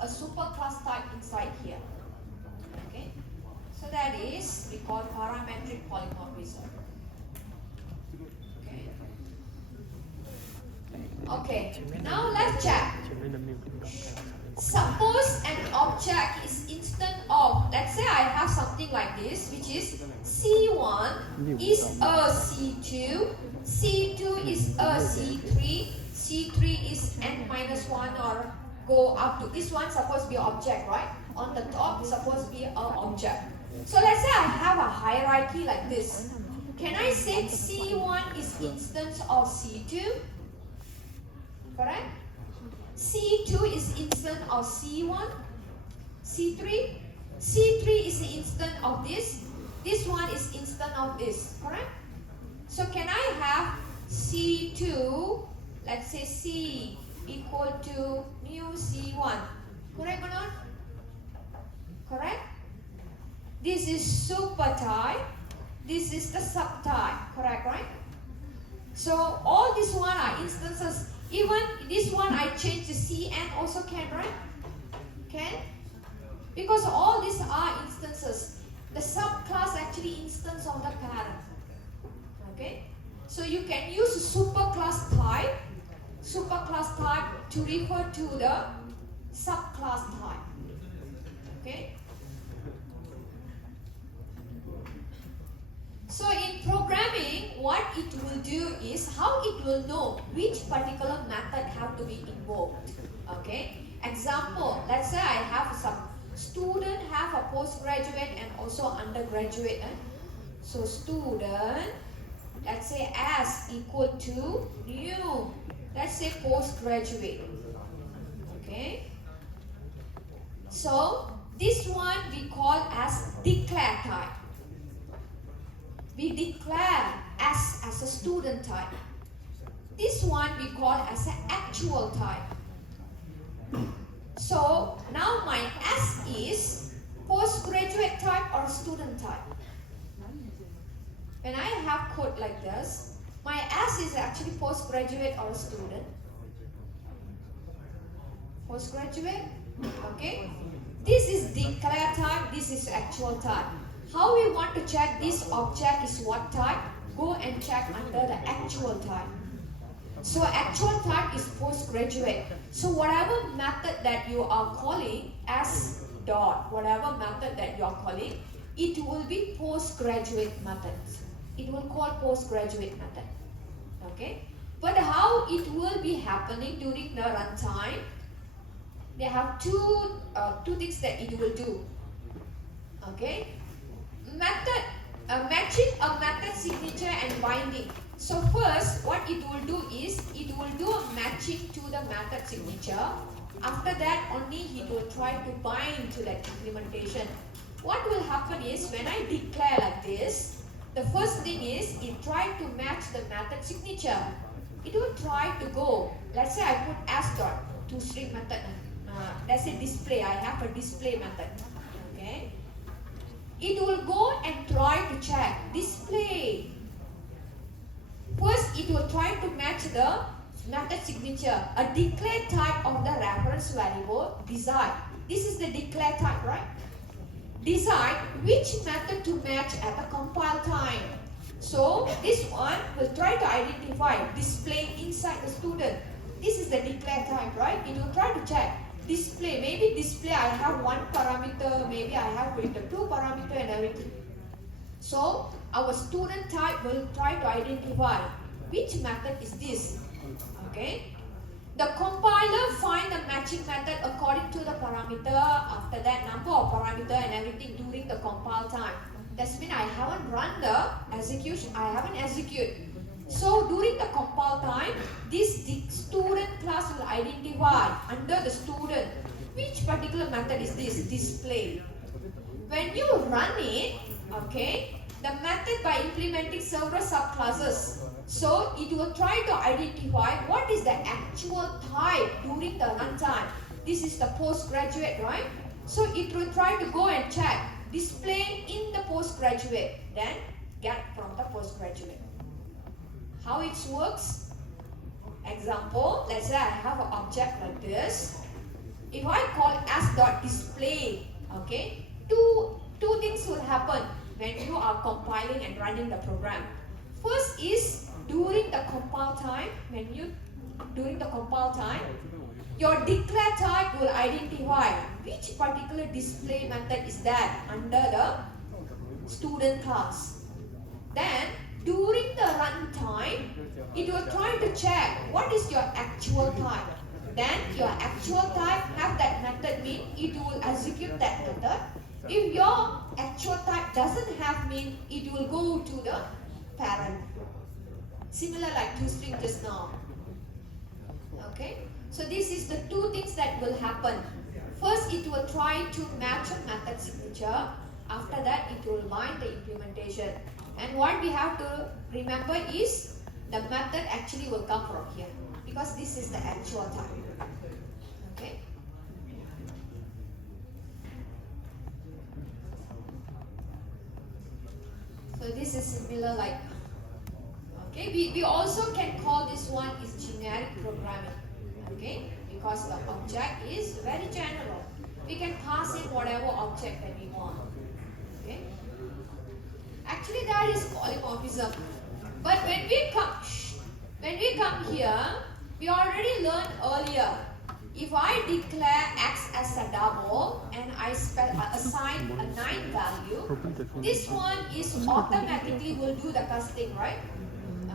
a superclass type inside here. Okay, so that is we call parametric polymorphism. Okay, now let's check. Suppose an object is instant of, let's say I have something like this, which is C1 is a C2, C2 is a C3, C3 is n minus 1 or go up to, this one supposed to be an object, right? On the top is supposed to be an object. So let's say I have a hierarchy like this. Can I say C1 is instance of C2? Correct? C2 is instant of C1, C3. C3 is the instant of this. This one is instant of this. Correct? So can I have C2, let's say C equal to mu C1. Correct or not? Correct? This is super type. This is the subtype. Correct, right? So all these one are instances. Even this one I change the Cn also can, right? Can? Because all these are instances. The subclass actually instance of the parent. Okay? So you can use superclass type to refer to the subclass type. Okay? So in programming, what it will do is how it will know which particular method have to be invoked. Okay? Example, let's say I have some student have a postgraduate and also undergraduate. So student, let's say S equal to new, let's say postgraduate. Okay? So this one we call as declare type. We declare S as a student type. This one we call as an actual type. So now my S is postgraduate type or student type. When I have code like this, my S is actually postgraduate or student. Postgraduate, okay? This is declare type, this is actual type. How we want to check this object is what type? Go and check under the actual type. So actual type is postgraduate. So whatever method that you are calling S dot, whatever method that you are calling, it will be postgraduate method. It will call postgraduate method. Okay? But how it will be happening during the runtime? They have two things that it will do. Okay? Method, matching a method signature and binding. So first, what it will do is, it will do a matching to the method signature. After that, only it will try to bind to that implementation. What will happen is, when I declare like this, the first thing is, it try to match the method signature. It will try to go, let's say I put S dot to string method. Let's say display, I have a display method. Okay? It will go and try to check display. First, it will try to match the method signature, a declare type of the reference variable, decide. This is the declare type, right? Decide which method to match at the compile time. So, this one will try to identify display inside the student. This is the declare type, right? It will try to check display. Maybe display I have one parameter, maybe I have with the two parameter and everything. So our student type will try to identify which method is this. Okay? The compiler find the matching method according to the parameter, after that number of parameter and everything during the compile time. That means I haven't run the execution, I haven't executed. So during the compile time, this student class will identify under the student which particular method is this, display. When you run it, okay, the method by implementing several subclasses. So it will try to identify what is the actual type during the runtime. This is the postgraduate, right? So it will try to go and check display in the postgraduate, then get from the postgraduate. How it works? Example, let's say I have an object like this. If I call as.display, okay, two things will happen when you are compiling and running the program. First is during the compile time, your declare type will identify which particular display method is that under the student class. Then during the runtime, it will try to check what is your actual type. Then your actual type have that method mean, it will execute that method. If your actual type doesn't have mean, it will go to the parent. Similar like toString just now. Okay, so this is the two things that will happen. First, it will try to match a method signature. After that, it will bind the implementation. And what we have to remember is the method actually will come from here because this is the actual type. Okay. So this is similar like, okay, we also can call this one is generic programming, okay, because the object is very general. We can pass in whatever object that we want, okay. Actually, that is polymorphism. But when we come here, we already learned earlier. If I declare x as a double and I assign a 9 value, this one is automatically will do the casting, right?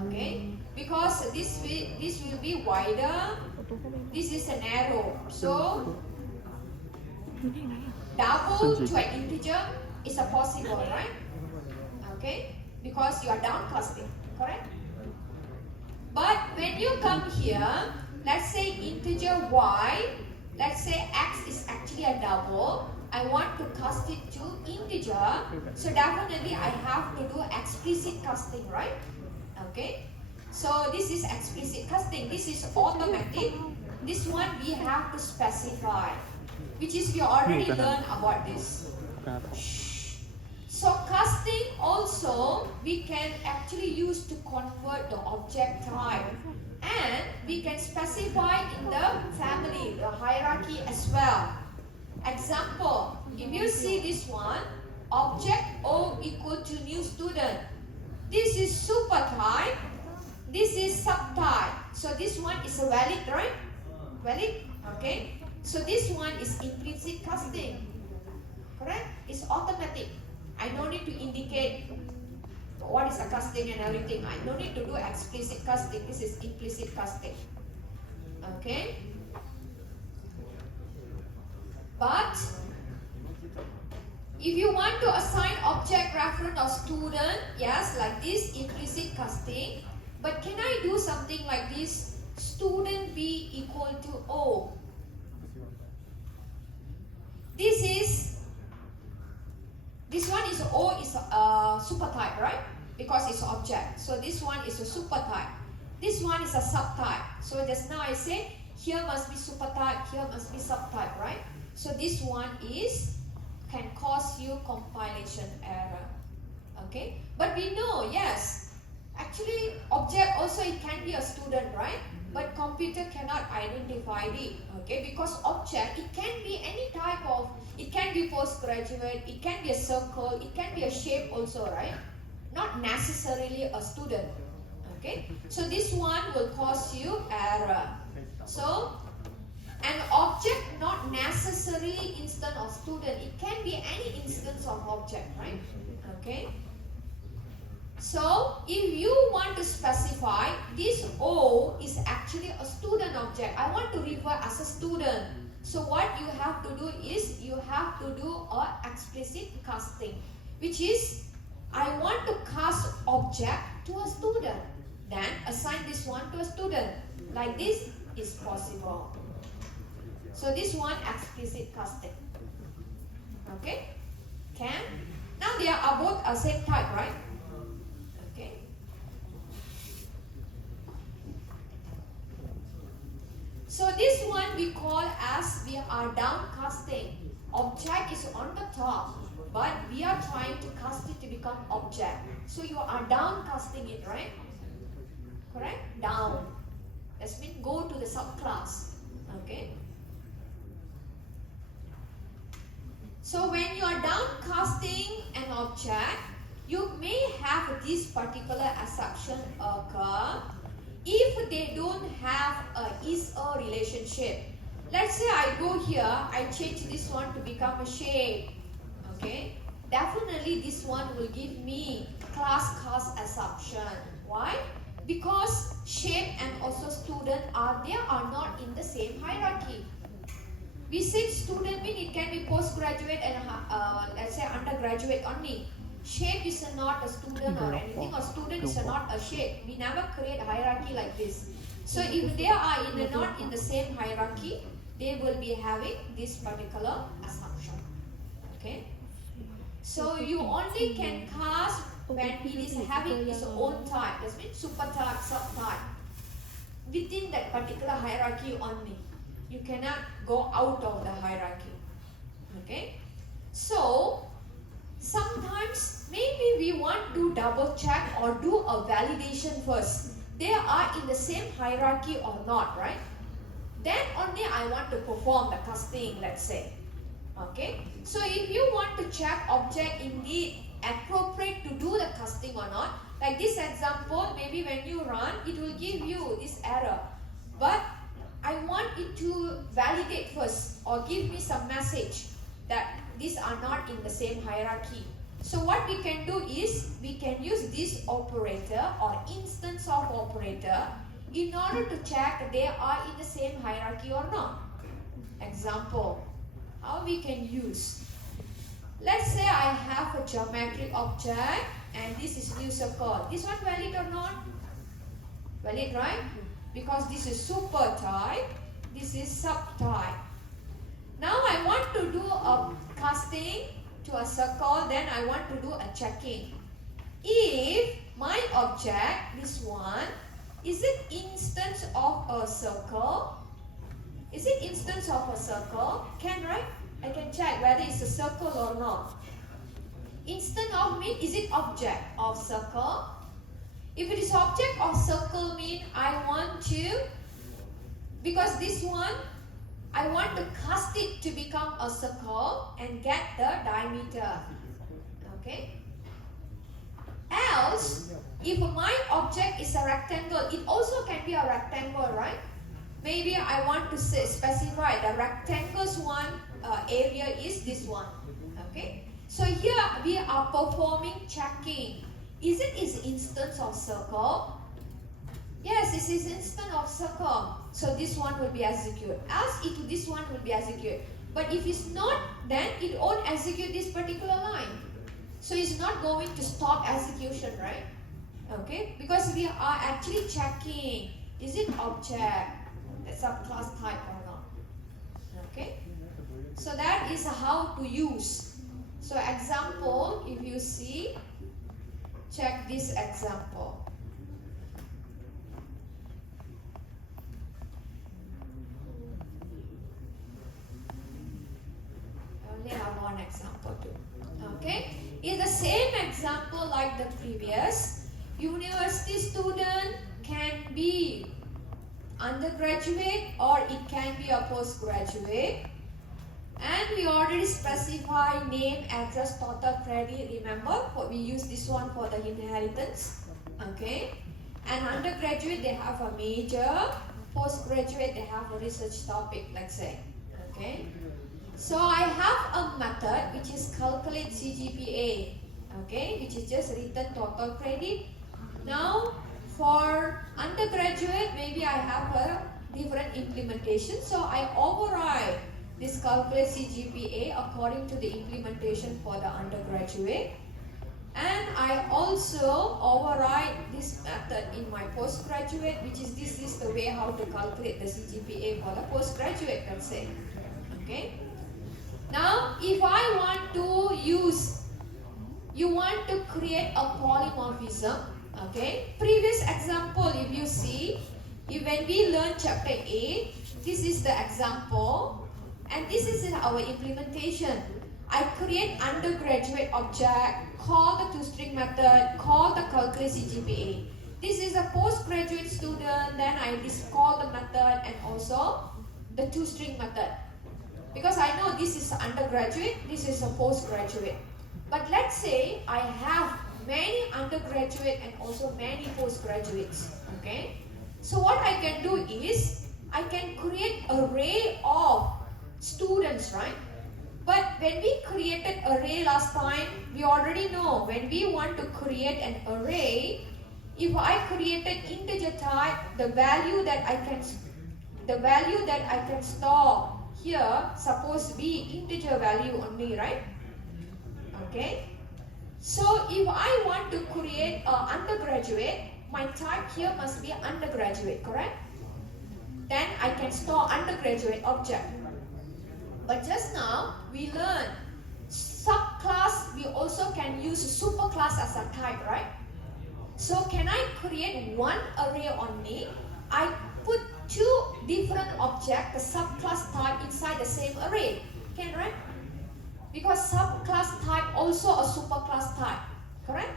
Okay, because this will be wider. This is a narrow. So double to an integer is a possible, right? Okay, because you are downcasting, correct? But when you come here, let's say integer y, let's say x is actually a double. I want to cast it to integer, so definitely I have to do explicit casting, right? Okay, so this is explicit casting. This is automatic. This one we have to specify, which is we already learned about this. So casting also we can actually use to convert the object type, and we can specify in the family, the hierarchy as well. Example, if you see this one, object O equal to new student. This is super type, this is subtype. So this one is a valid, right? Valid? Okay. So this one is implicit casting. Correct? It's automatic. I don't need to indicate what is the casting and everything. I don't need to do explicit casting. This is implicit casting. Okay? But if you want to assign object reference or student, yes, like this, implicit casting. But can I do something like this? Student B equal to O. This one is O is a super type, right? Because it's object. So this one is a super type. This one is a subtype. So just now I said here must be super type, here must be subtype, right? So this one can cause you compilation error. Okay? But we know, yes, actually object also it can be a student, right? But computer cannot identify it, okay? Because object, it can be any type of, it can be postgraduate, it can be a circle, it can be a shape also, right? Not necessarily a student, okay? So this one will cause you error. So, an object not necessarily instance of student, it can be any instance of object, right? Okay? So, if you want to specify this O is actually a student object, I want to refer as a student. So what you have to do is you have to do a explicit casting, which is I want to cast object to a student, then assign this one to a student. Like this is possible. So this one explicit casting. Okay? Can? Now they are both a same type, right? Okay. So this one we call as we are downcasting. Object is on the top, but we are trying to cast it to become object. So you are downcasting it, right? Correct? Down. That means go to the subclass. Okay. So when you are downcasting an object, you may have this particular assumption occur if they don't have a is-a relationship. Let's say I go here, I change this one to become a shape. Okay, definitely this one will give me class cast assumption. Why? Because shape and also student are not in the same hierarchy. We said student mean it can be postgraduate and let's say undergraduate only. Shape is not a student or anything, or student is not a shape. We never create hierarchy like this. So if they are not in the same hierarchy, they will be having this particular assumption. Okay. So you only can cast when it is having its own type. That means super type, subtype. Within that particular hierarchy only. You cannot go out of the hierarchy. Okay. So sometimes maybe we want to double check or do a validation first. They are in the same hierarchy or not, right? Then only I want to perform the casting, let's say. Okay. So if you want to check object indeed appropriate to do the casting or not, like this example, maybe when you run, it will give you this error. But I want it to validate first or give me some message that these are not in the same hierarchy. So what we can do is we can use this operator or instance of operator in order to check they are in the same hierarchy or not. Example, how we can use. Let's say I have a geometric object and this is new circle. This one valid or not? Valid, right? Because this is super type, this is subtype. Now I want to do a casting to a circle, then I want to do a checking. If my object, this one, is it instance of a circle? Is it instance of a circle? Can, right? I can check whether it's a circle or not. Instant of mean, is it object of circle? If it is object of circle mean I want to, because this one, I want to cast it to become a circle and get the diameter. Okay? Else, if my object is a rectangle, it also can be a rectangle, right? Maybe I want to specify the rectangle's one area is this one. Okay? So here we are performing checking. Is it instance of circle? Yes, this is instance of circle. So this one will be executed. Else this one will be executed. But if it's not, then it won't execute this particular line. So it's not going to stop execution, right? Okay? Because we are actually checking. Is it object, the subclass type or not? Okay? So that is how to use. So example, if you see, check this example. I only have one example too. Okay? It's the same example like the previous. University student can be undergraduate or it can be a postgraduate. And we already specify name, address, total credit. Remember, we use this one for the inheritance. Okay. And undergraduate, they have a major. Postgraduate, they have a research topic, let's say. Okay. So I have a method which is calculate CGPA. Okay, which is just written total credit. Now, for undergraduate, maybe I have a different implementation. So I override this calculate CGPA according to the implementation for the undergraduate. And I also override this method in my postgraduate, which is this is the way how to calculate the CGPA for the postgraduate, let's say. Okay. Now, if I want to use, you want to create a polymorphism. Okay. Previous example, if you see, when we learn chapter 8, this is the example. And this is our implementation. I create undergraduate object, call the toString method, call the calculate CGPA. This is a postgraduate student, then I just call the method and also the toString method. Because I know this is undergraduate, this is a postgraduate. But let's say I have many undergraduate and also many postgraduates. Okay? So what I can do is I can create array of students, right? But when we created array last time, we already know when we want to create an array, if I created integer type, the value that I can store here supposed to be integer value only, right? Okay. So if I want to create an undergraduate, my type here must be undergraduate, correct? Then I can store undergraduate object. But just now we learned subclass, we also can use superclass as a type, right? So can I create one array only? I put two different objects, the subclass type inside the same array. Can, right? Because subclass type also a superclass type, correct?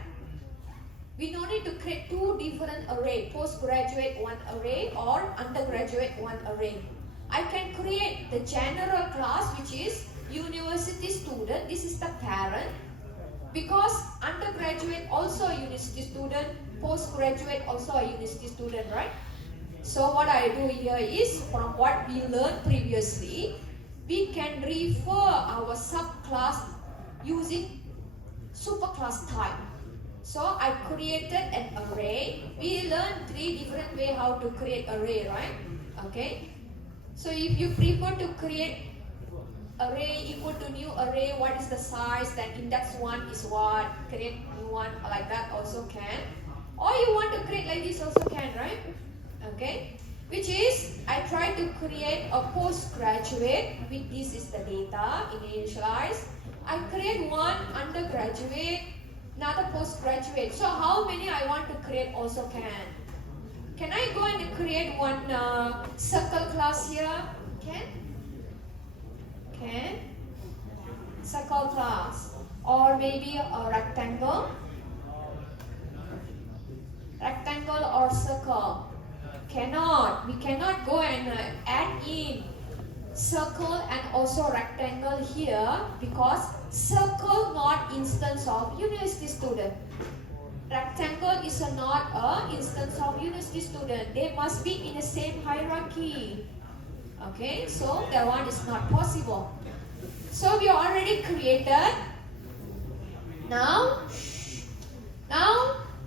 We don't need to create two different array, postgraduate one array or undergraduate one array. I can create the general class, which is university student. This is the parent. Because undergraduate also a university student, postgraduate also a university student, right? So what I do here is, from what we learned previously, we can refer our subclass using superclass type. So I created an array. We learned 3 different ways how to create array, right? Okay. So if you prefer to create array equal to new array, what is the size, then index 1 is what, create new one like that also can. Or you want to create like this also can, right? Okay. Which is, I try to create a postgraduate, with this is the data initialized. I create one undergraduate, another postgraduate. So how many I want to create also can. Can I go and create one circle class here? Can? Can? Circle class. Or maybe a rectangle. Rectangle or circle. Cannot. We cannot go and add in circle and also rectangle here, because circle not instance of university student. Rectangle is not an instance of university student. They must be in the same hierarchy. Okay, so that one is not possible. So we already created. Now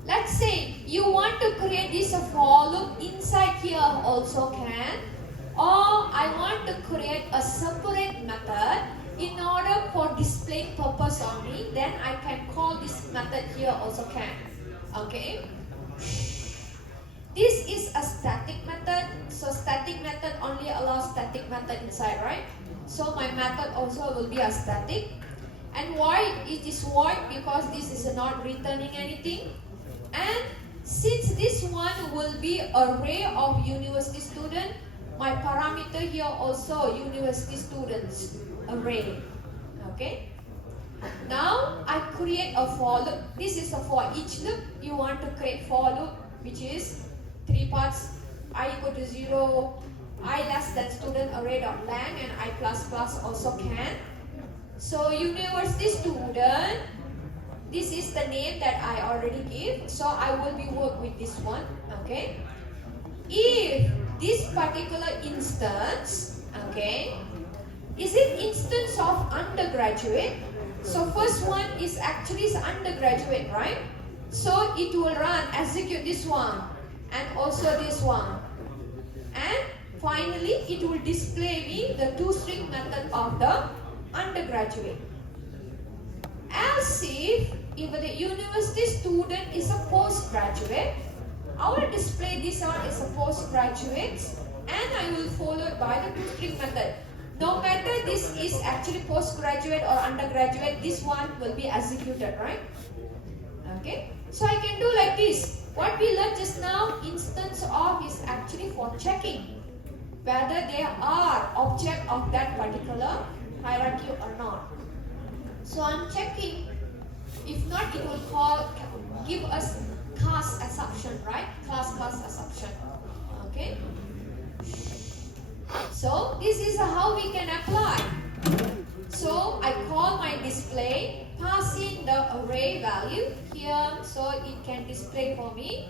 let's say you want to create this for loop inside here also can. Or I want to create a separate method in order for display purpose only, then I can call this method here also can. Okay. This is a static method. So static method only allows static method inside, right? So my method also will be a static. And why it is void? Because this is not returning anything. And since this one will be array of university student, my parameter here also university students array. Okay. Now I create a for loop. This is a for each loop. You want to create for loop, which is 3 parts. I equal to 0, I less than student array dot lang, and I plus plus also can. So university student, this is the name that I already give. So I will be work with this one. Okay. If this particular instance, okay, is it instance of undergraduate? So first one is actually undergraduate, right? So it will run, execute this one and also this one. And finally it will display me the toString method of the undergraduate. As if the university student is a postgraduate, I will display this one as a postgraduate and I will follow it by the toString method. No matter this is actually postgraduate or undergraduate, this one will be executed, right? Okay. So I can do like this. What we learned just now, instance of is actually for checking whether they are object of that particular hierarchy or not. So I'm checking. If not, it will give us class assumption, right? Class assumption. Okay. So this is how we can apply. So I call my display, pass in the array value here so it can display for me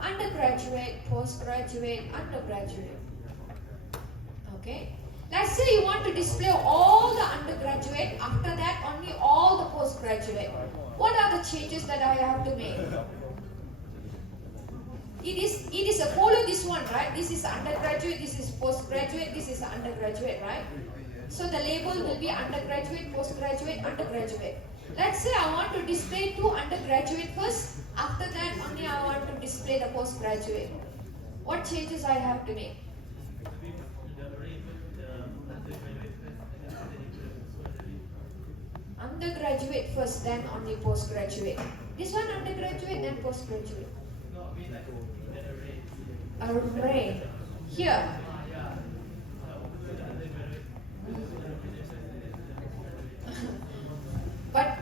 undergraduate, postgraduate, undergraduate. Okay. Let's say you want to display all the undergraduate, after that only all the postgraduate. What are the changes that I have to make? It is a follow this one, right? This is undergraduate, this is postgraduate, this is undergraduate, right? So the label will be undergraduate, postgraduate, undergraduate. Let's say I want to display two undergraduate first. After that only I want to display the postgraduate. What changes I have to make? Undergraduate first, then only postgraduate. This one undergraduate, then postgraduate. Array. Here. But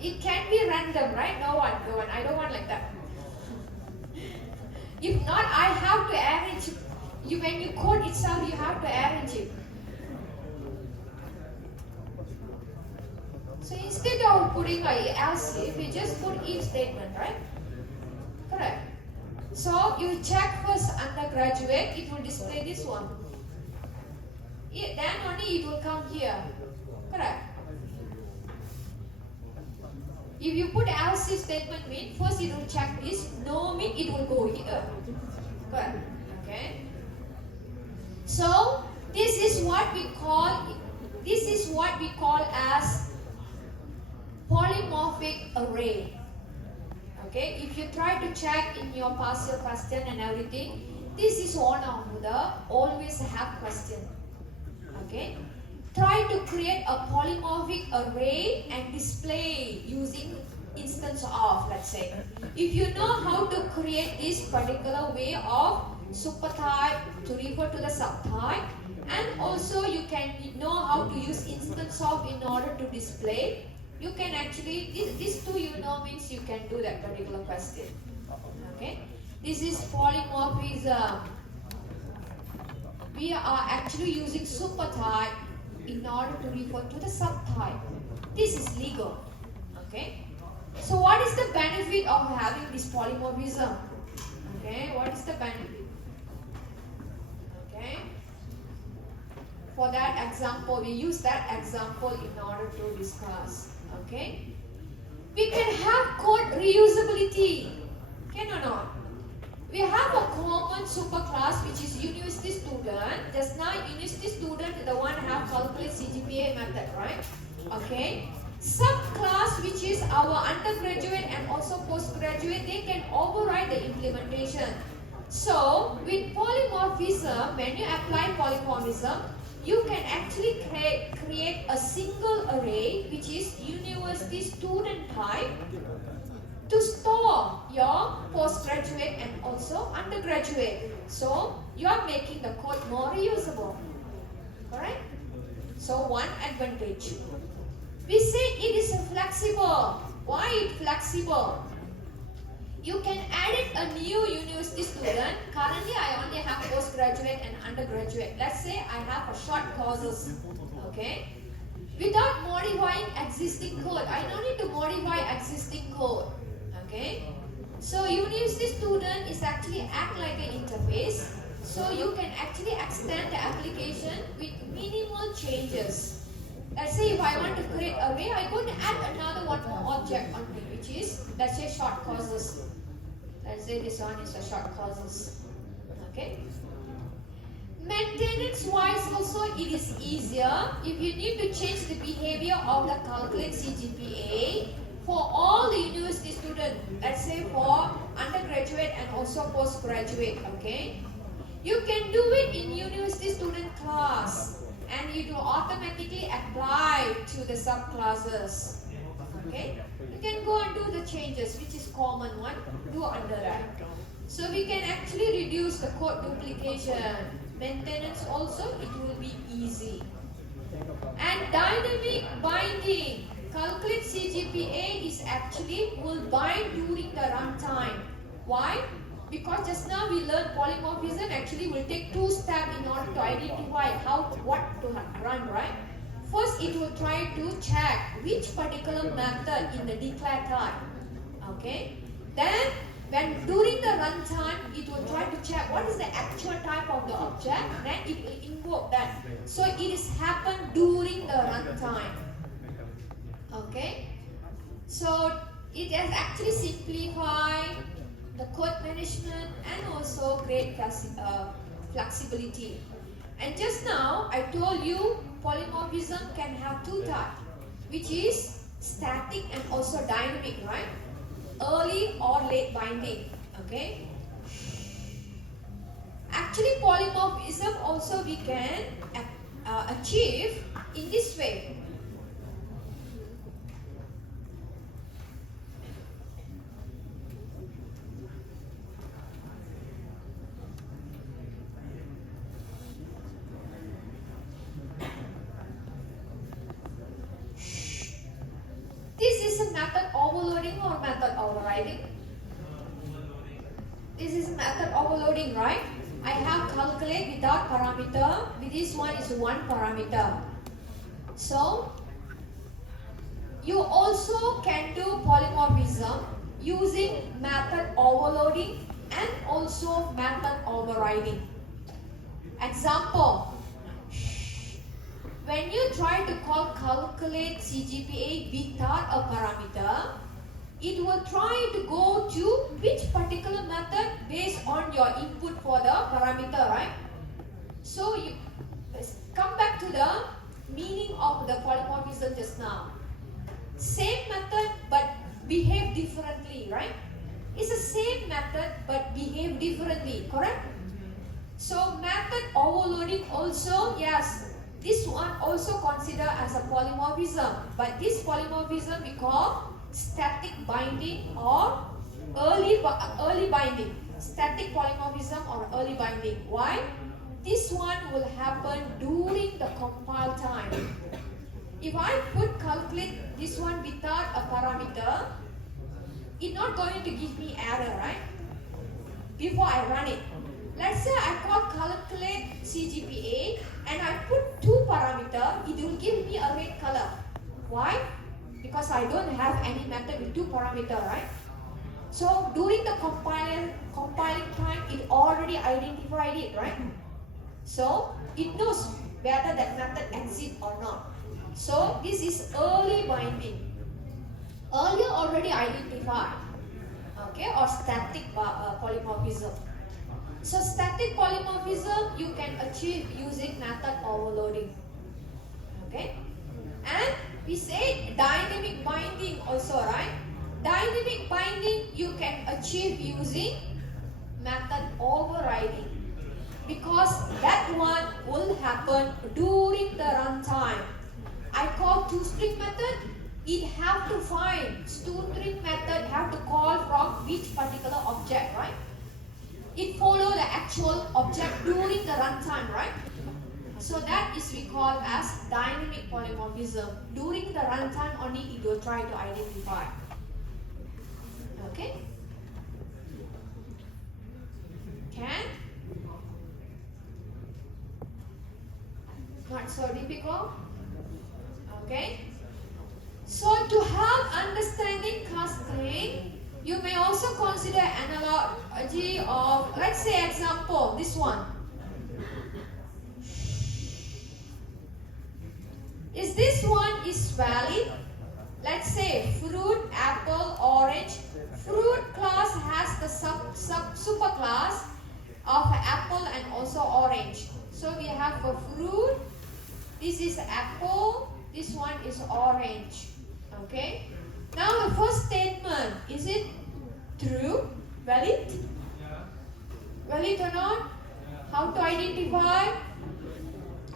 it can be random, right? No one. I don't want like that. If not, I have to arrange it. When you code itself, you have to arrange it. So instead of putting a else if, you just put if statement, right? Correct. So you check first undergraduate, it will display this one. Then only it will come here. Correct. If you put else if statement mean, first it will check this, no mean it will go here. Correct. Okay. So this is what we call as polymorphic array. Okay, if you try to check in your partial question and everything, this is one of the always have question. Okay, try to create a polymorphic array and display using instance of, let's say. If you know how to create this particular way of supertype to refer to the subtype, and also you can know how to use instance of in order to display, you can actually, these two you know means you can do that particular question. Okay, this is polymorphism. We are actually using supertype in order to refer to the subtype. This is legal. Okay, so what is the benefit of having this polymorphism? Okay, what is the benefit? Okay, for that example, we use that example in order to discuss. Okay, we can have code reusability. Can or not? We have a common superclass which is university student. Just now university student, the one have calculate CGPA method, right? Okay. Subclass which is our undergraduate and also postgraduate, they can override the implementation. So with polymorphism, when you apply polymorphism, you can actually create a single array which is university student type to store your postgraduate and also undergraduate. So you are making the code more reusable. Correct? So one advantage. We say it is flexible. Why it flexible? You can add it a new university student. Currently, I only have postgraduate and undergraduate. Let's say I have a short courses. Okay. Without modifying existing code, I don't need to modify existing code. Okay. So university student is actually act like an interface. So you can actually extend the application with minimal changes. Let's say if I want to create an array, I'm going to add another one more object on it, which is, let's say, short courses. Let's say this one is a short courses. Okay. Maintenance wise also it is easier. If you need to change the behavior of the calculate CGPA for all the university students, let's say for undergraduate and also postgraduate, okay, you can do it in university student class and it will automatically apply to the subclasses. Okay, you can go and do the changes, which is common one, do under that. So we can actually reduce the code duplication. Maintenance also, it will be easy. And dynamic binding. Calculate CGPA is actually will bind during the runtime. Why? Because just now we learned polymorphism actually will take 2 steps in order to identify what to run, right? First, it will try to check which particular method in the declare type. Okay? Then, when during the runtime, it will try to check what is the actual type of the object. Then it will invoke that. So it is happened during the runtime. Okay? So it has actually simplified the code management and also great flexibility. And just now I told you polymorphism can have 2 types, which is static and also dynamic, right? Early or late binding. Okay. Actually, polymorphism also we can achieve in this way. This is a method overloading or method overriding? This is a method overloading, right? I have calculate without parameter. With this one is 1 parameter. So you also can do polymorphism using method overloading and also method overriding. Example. When you try to calculate CGPA without a parameter, it will try to go to which particular method based on your input for the parameter, right? So you come back to the meaning of the polymorphism just now. Same method but behave differently, right? It's the same method but behave differently, correct? So method overloading also, yes, this one also considered as a polymorphism, but this polymorphism we call static binding or early binding. Static polymorphism or early binding. Why? This one will happen during the compile time. If I calculate this one without a parameter, it's not going to give me error, right? Before I run it. Let's say I calculate CGPA and I put 2 parameters, it will give me a red color. Why? Because I don't have any method with 2 parameters, right? So during the compiling time, it already identified it, right? So it knows whether that method exists or not. So this is early binding. Earlier already identified, okay, or static polymorphism. So static polymorphism you can achieve using method overloading. Okay? And we say dynamic binding also, right? Dynamic binding you can achieve using method overriding. Because that one will happen during the runtime. I call toString method. It have to find toString method have to call from which particular object, right? It follow the actual object during the runtime, right? So that is we call as dynamic polymorphism. During the runtime only it will try to identify. Okay? Can? Not so difficult. Okay? So to help understanding clustering, you may also consider analogy of, let's say example, this one. Is this one is valid? Let's say fruit, apple, orange. Fruit class has the superclass of apple and also orange. So we have for fruit, this is apple, this one is orange. Okay? Now the first statement, is it true? Valid? Valid or not? How to identify?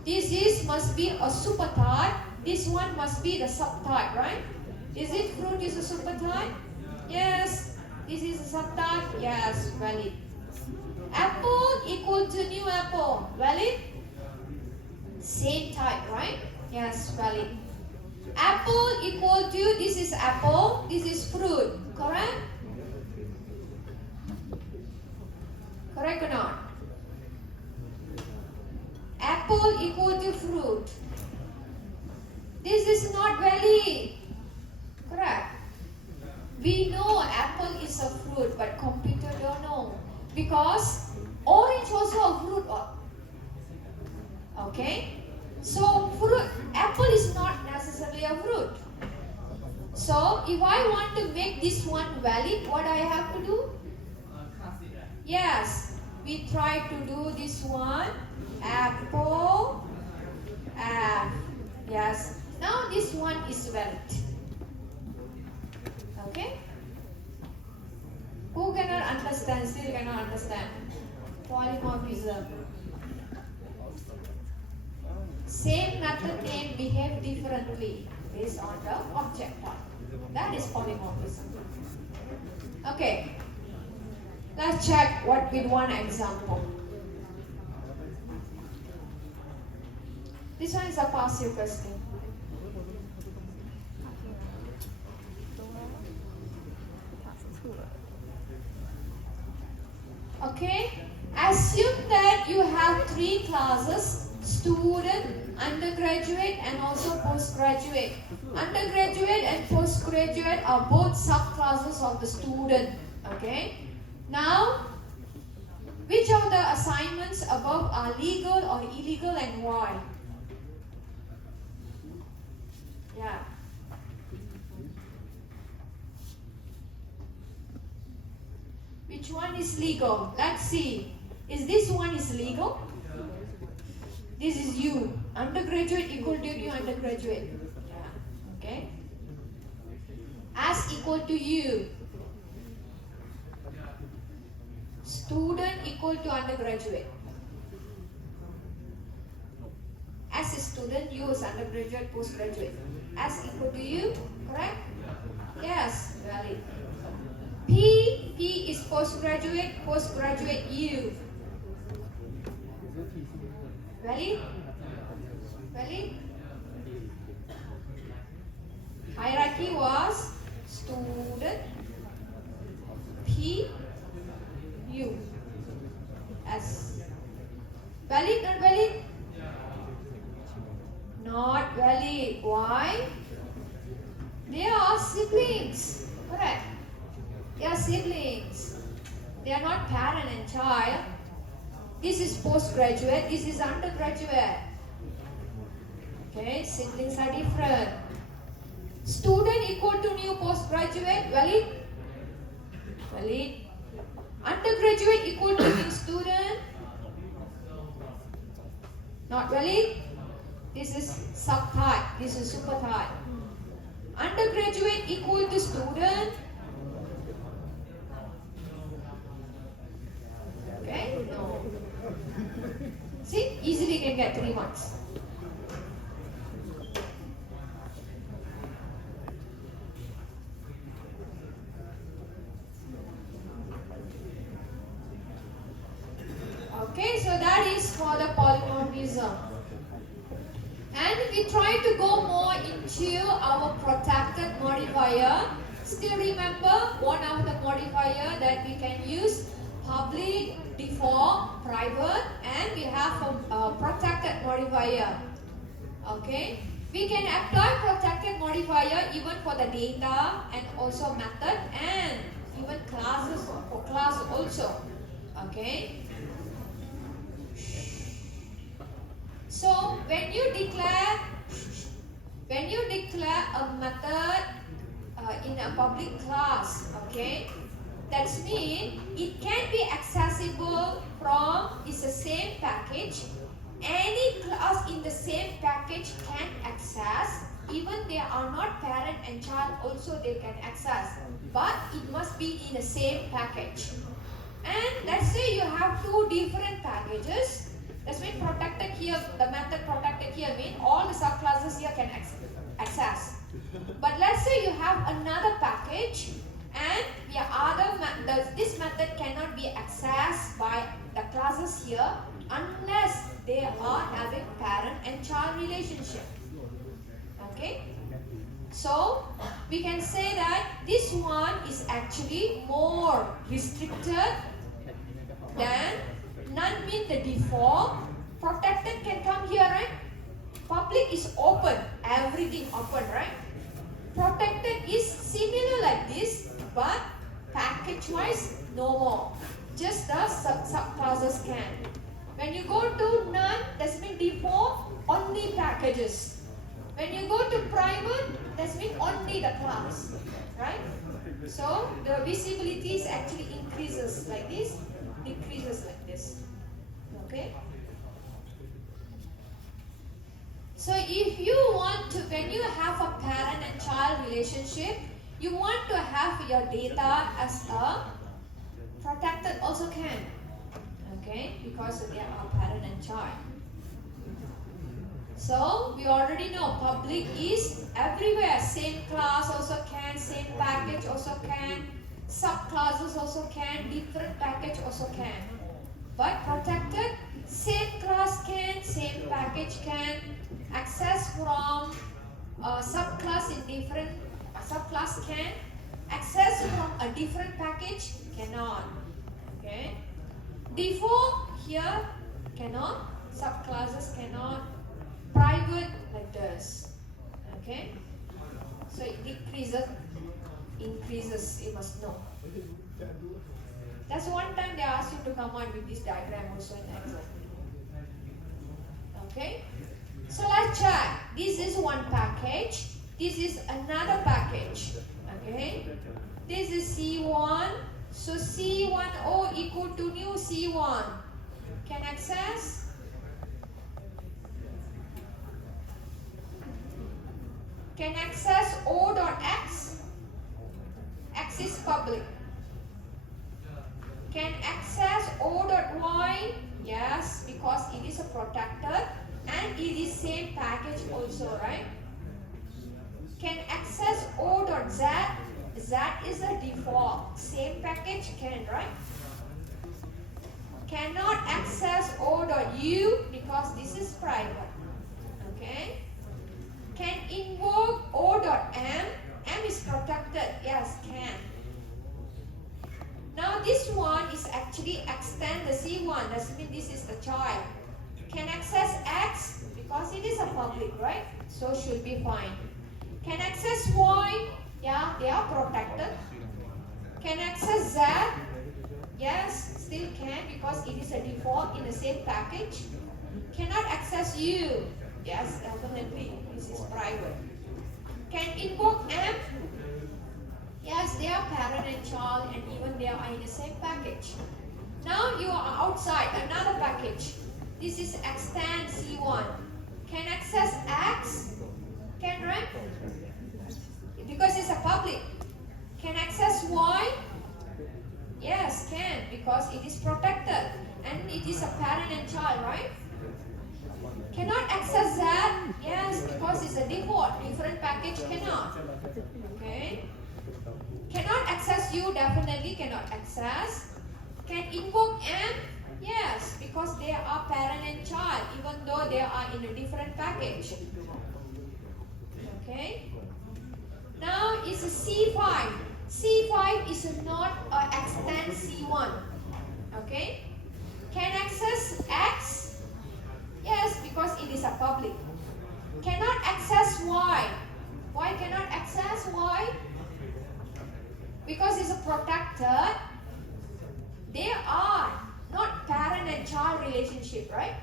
This must be a supertype. This one must be the subtype, right? Is it fruit is a supertype? Yes. This is a subtype? Yes, valid. Apple equal to new apple. Valid? Same type, right? Yes, valid. Apple equal to, this is apple, this is fruit, correct? Correct or not? Apple equal to fruit. This is not valid. Correct. We know apple is a fruit, but computer don't know. Because orange also a fruit. Okay? So fruit, apple is not necessarily a fruit. So if I want to make this one valid, what I have to do? Yes, we try to do this one. Apple, yes. Now this one is valid. Okay? Who cannot understand? Still cannot understand. Polymorphism. Same method can behave differently based on the object type. That is polymorphism. Okay. Let's check what with one example. This one is a passive question. Okay, assume that you have three classes: student, undergraduate, and also postgraduate. Undergraduate and postgraduate are both subclasses of the student. Okay, now which of the assignments above are legal or illegal and why? Yeah. Which one is legal? Let's see. Is this one is legal? This is you. Undergraduate equal to you undergraduate. Yeah. Okay. As equal to you. Student equal to undergraduate. As a student, you is undergraduate, postgraduate. As equal to you, correct? Yes, valid. P is postgraduate, postgraduate you. Valid? Valid? Hierarchy was student, P, you. S. Valid, not valid? Not valid. Why? They are siblings. Correct. They are siblings. They are not parent and child. This is postgraduate. This is undergraduate. Okay, siblings are different. Student equal to new postgraduate. Valid? Valid. Undergraduate equal to new student. Not valid. This is subtype. This is supertype. Undergraduate equal to student. Okay? No. See, easily can get 3 marks. Okay, so that is for the polymorphism. And we try to go more into our protected modifier. Still remember one of the modifier that we can use: public, default, private, and we have a protected modifier. Okay, we can apply protected modifier even for the data and also method and even classes for class also. Okay. So when you declare a method in a public class, okay, that means it can be accessible from it's the same package. Any class in the same package can access. Even they are not parent and child, also they can access. But it must be in the same package. And let's say you have two different packages. That's mean protected here, the method protected here means all the subclasses here can access. But let's say you have another package and this method cannot be accessed by the classes here unless they are having parent and child relationship. Okay? So we can say that this one is actually more restricted Then none means the default. Protected can come here, right? Public is open, everything open, right? Protected is similar like this, but package wise no more. Just the subclasses can. When you go to none, that's mean default, only packages. When you go to private, that's mean only the class, right? So the visibility is actually increases like this, decreases like this. Okay? So if you want to, when you have a parent and child relationship, you want to have your data as a protected also can. Okay? Because they are parent and child. So we already know public is everywhere. Same class also can, same package also can, subclasses also can, different package also can. But protected, same class can, same package can, access from subclass in different subclass can, access from a different package cannot. Okay. Default here cannot, subclasses cannot, private like this. Okay. So it decreases, increases, you must know. That's one time they asked you to come out with this diagram also in exam. Okay. So let's check. This is one package. This is another package. Okay. This is C1. So C10 equal to new C1. Can access? Can access O.X? X is public. Can access O.Y? Yes, because it is a protected and it is same package also, right? Can access O.Z? Z is a default. Same package can, right? Cannot access O.U because this is private. Okay? Can invoke O.M? M is protected. Yes, can. Now this one is actually extend the C1. That means this is the child. Can access X because it is a public, right? So should be fine. Can access Y? Yeah, they are protected. Can access Z? Yes, still can because it is a default in the same package. Cannot access U? Yes, definitely. This is private. Can invoke M? Yes, they are parent and child and even they are in the same package. Now you are outside another package. This is extend C1. Can access X? Can, right? Because it's a public. Can access Y? Yes, can because it is protected and it is a parent and child, right? Cannot access Z? Yes, because it's a default. Different package cannot. Okay. Cannot access U, definitely cannot access. Can invoke M? Yes, because they are parent and child, even though they are in a different package. Okay. Now it's a C5. C5 is not extend C1. Okay. Can access X? Yes, because it is a public. Cannot access Y. Why cannot access Y? Because it's a protected. They are not parent and child relationship, right?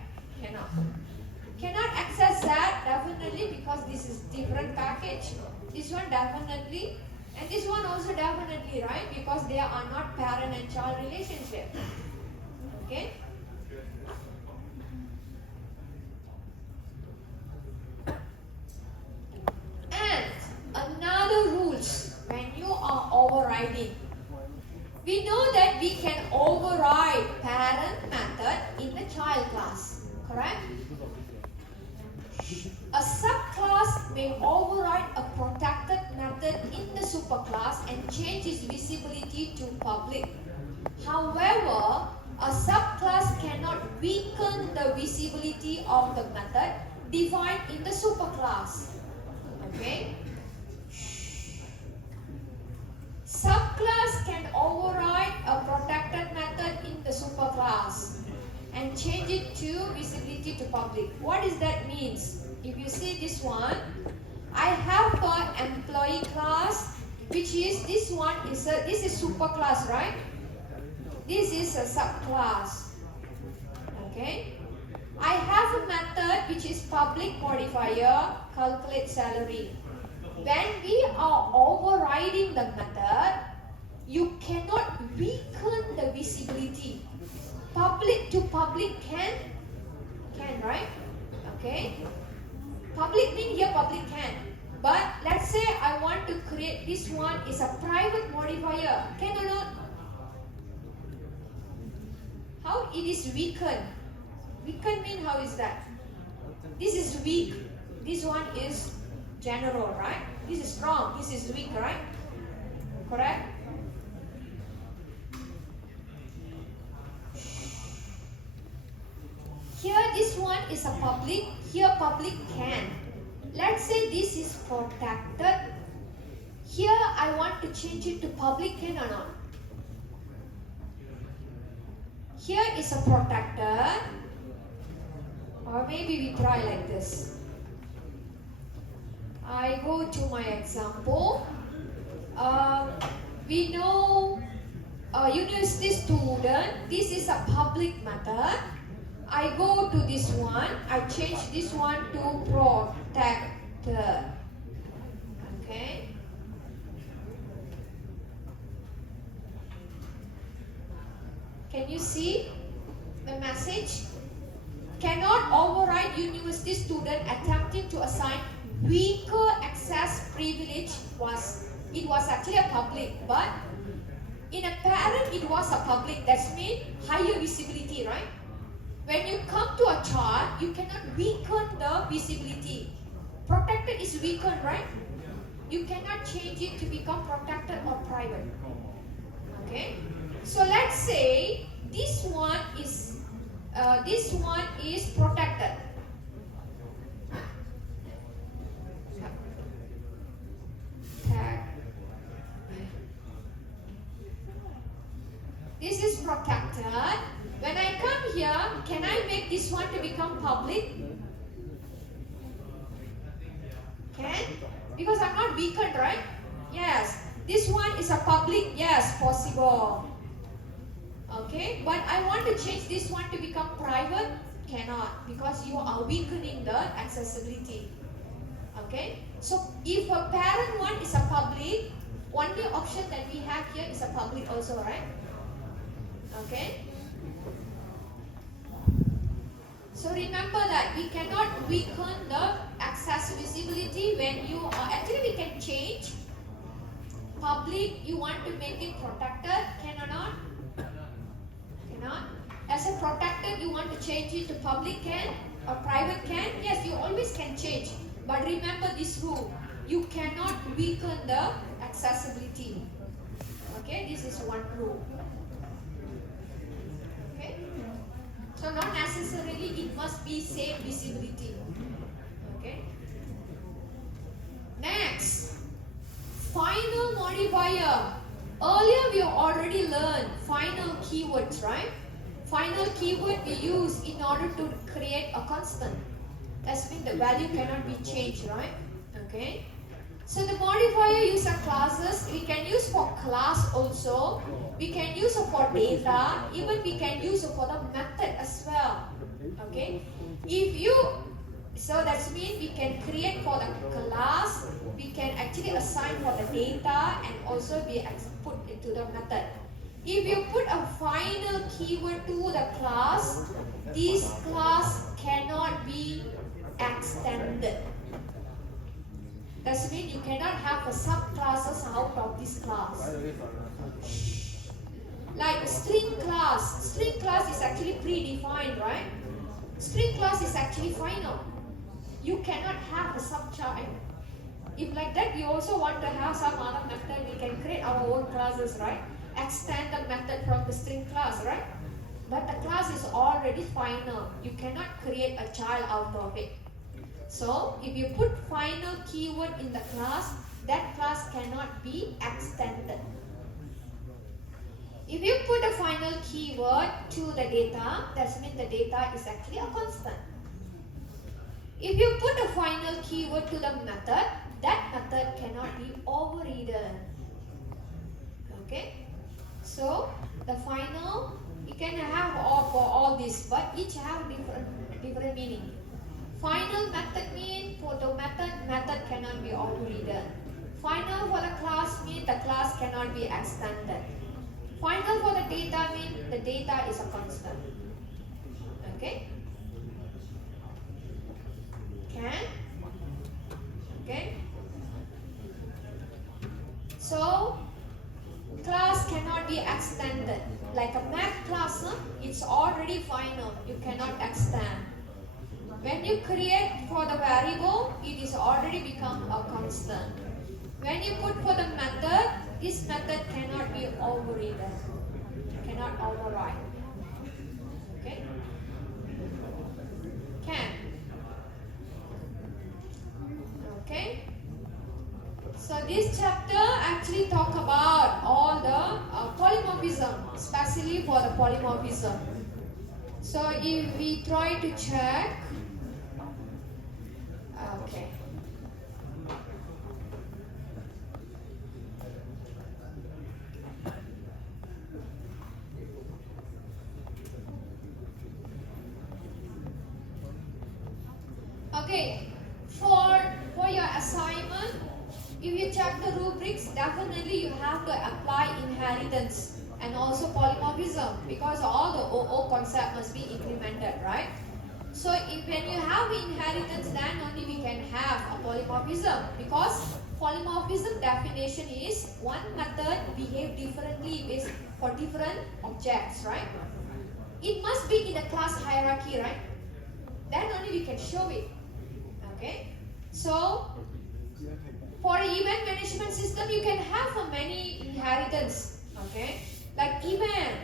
Cannot. Cannot access that definitely because this is different package. This one definitely, and this one also definitely, right? Because they are not parent and child relationship. Okay? And another rules when you are overriding. We know that we can override parent method in the child class, correct? A subclass may override a protected method in the superclass and change its visibility to public. However, a subclass cannot weaken the visibility of the method defined in the superclass. Okay? Subclass can override a protected method in the superclass. and change it to visibility to public. What does that means? If you see this one, I have an employee class, which is this one is this is super class, right? This is a subclass. Okay. I have a method which is public modifier, calculate salary. When we are overriding the method, you cannot weaken the visibility. Public to public can, right? Okay. Public mean here public can. But let's say I want to create this one is a private modifier. Can or not? How it is weakened? Weakened mean how is that? This is weak. This one is general, right? This is strong. This is weak, right? Correct? Here this one is a public. Here public can. Let's say this is protected. Here I want to change it to public, can or not? Here is a protected. Or maybe we try like this. I go to my example. We know university student. This is a public method. I go to this one. I change this one to protected. Okay. Can you see the message? Cannot override university student attempting to assign weaker access privilege it was actually a public, but in a parent it was a public. That's mean higher visibility, right? When you come to a chart, you cannot weaken the visibility. Protected is weakened, right? You cannot change it to become protected or private. Okay? So let's say this one is protected. This is protected. When I come here, can I make this one to become public? Can? Because I'm not weakened, right? Yes. This one is a public. Yes, possible. Okay, but I want to change this one to become private. Cannot, because you are weakening the accessibility. Okay, so if a parent one is a public, only option that we have here is a public also, right? Okay. So remember that we cannot weaken the access visibility when you are, actually we can change. Public, you want to make it protected, can or not? Cannot. As a protected, you want to change it to public can or private can? Yes, you always can change. But remember this rule, you cannot weaken the accessibility. Okay, this is one rule. Okay. So not necessarily it must be same visibility. Okay. Next, final modifier. Earlier we already learned final keywords, right? Final keyword we use in order to create a constant. That means the value cannot be changed, right? Okay. So the modifier user classes, we can use for class also. We can use for data. Even we can use for the method as well. Okay. So that means we can create for the class. We can actually assign for the data and also be put into the method. If you put a final keyword to the class, this class cannot be extended. That means you cannot have the subclasses out of this class. Like a string class. String class is actually predefined, right? String class is actually final. You cannot have a subchild. If like that, we also want to have some other method. We can create our own classes, right? Extend the method from the string class, right? But the class is already final. You cannot create a child out of it. So if you put final keyword in the class, that class cannot be extended. If you put a final keyword to the data, that means the data is actually a constant. If you put a final keyword to the method, that method cannot be overridden. Okay? So, the final, you can have all for all this, but each have different meaning. Final method mean for the method cannot be overridden. Final for the class mean the class cannot be extended. Final for the data mean the data is a constant. Okay? Can? Okay? So, class cannot be extended. Like a math class, it's already final. You cannot extend. When you create for the variable, it is already become a constant. When you put for the method, this method cannot be overridden. Cannot override. Okay? Can. Okay? So this chapter actually talk about all the polymorphism, especially for the polymorphism. So if we try to check, okay. Okay, for your assignment, if you check the rubrics, definitely you have to apply inheritance and also polymorphism because all the OO concept must be implemented, right? So when you have inheritance, then only we can have a polymorphism because polymorphism definition is one method behave differently based for different objects, right? It must be in the class hierarchy, right? Then only we can show it. Okay? So for an event management system, you can have many inheritance. Okay? Like event,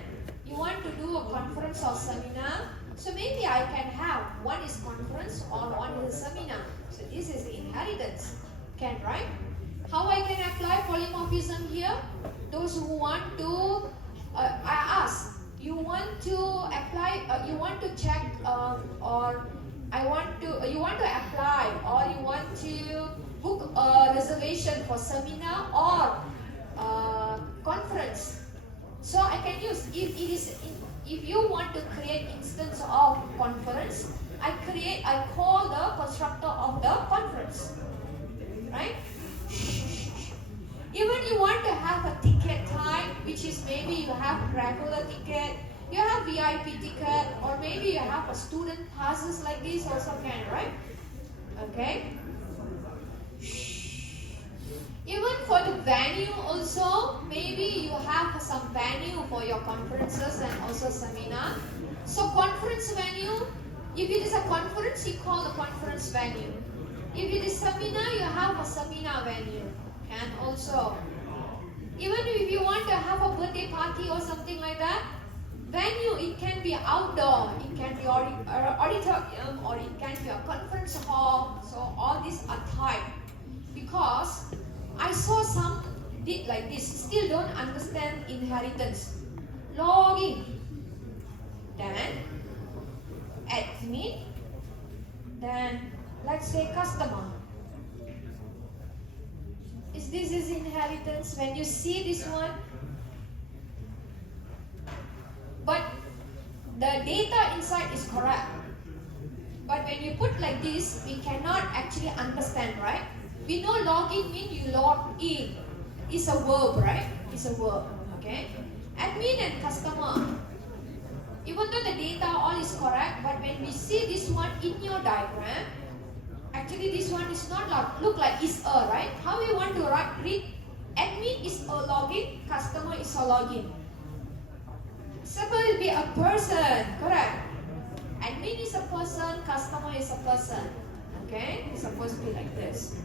you want to do a conference or seminar, so maybe I can have one is conference or one is a seminar. So this is inheritance. Can, right? How I can apply polymorphism here? Those who want to, I ask, you want to apply, you want to check, or you want to apply, or you want to book a reservation for seminar or conference. So I can use, if you want to create instance of conference, I call the constructor of the conference, right? Even you want to have a ticket type, which is maybe you have regular ticket, you have VIP ticket, or maybe you have a student passes like this also can, right? Okay. Even for the venue also, maybe you have some venue for your conferences and also seminar. So conference venue, if it is a conference, you call the conference venue. If it is seminar, you have a seminar venue. And also, even if you want to have a birthday party or something like that, venue, it can be outdoor, it can be auditorium, or it can be a conference hall. So all these are type. Because I saw some did like this, still don't understand inheritance. Login, then admin, then let's say customer. This is inheritance when you see this one. But the data inside is correct. But when you put like this, we cannot actually understand, right? We know login means you log in. It's a verb, right? It's a verb, okay? Admin and customer. Even though the data all is correct, but when we see this one in your diagram, actually this one is not look like is a, right? How we want to read? Admin is a login, customer is a login. Supposed to be a person, correct? Admin is a person, customer is a person. Okay? It's supposed to be like this.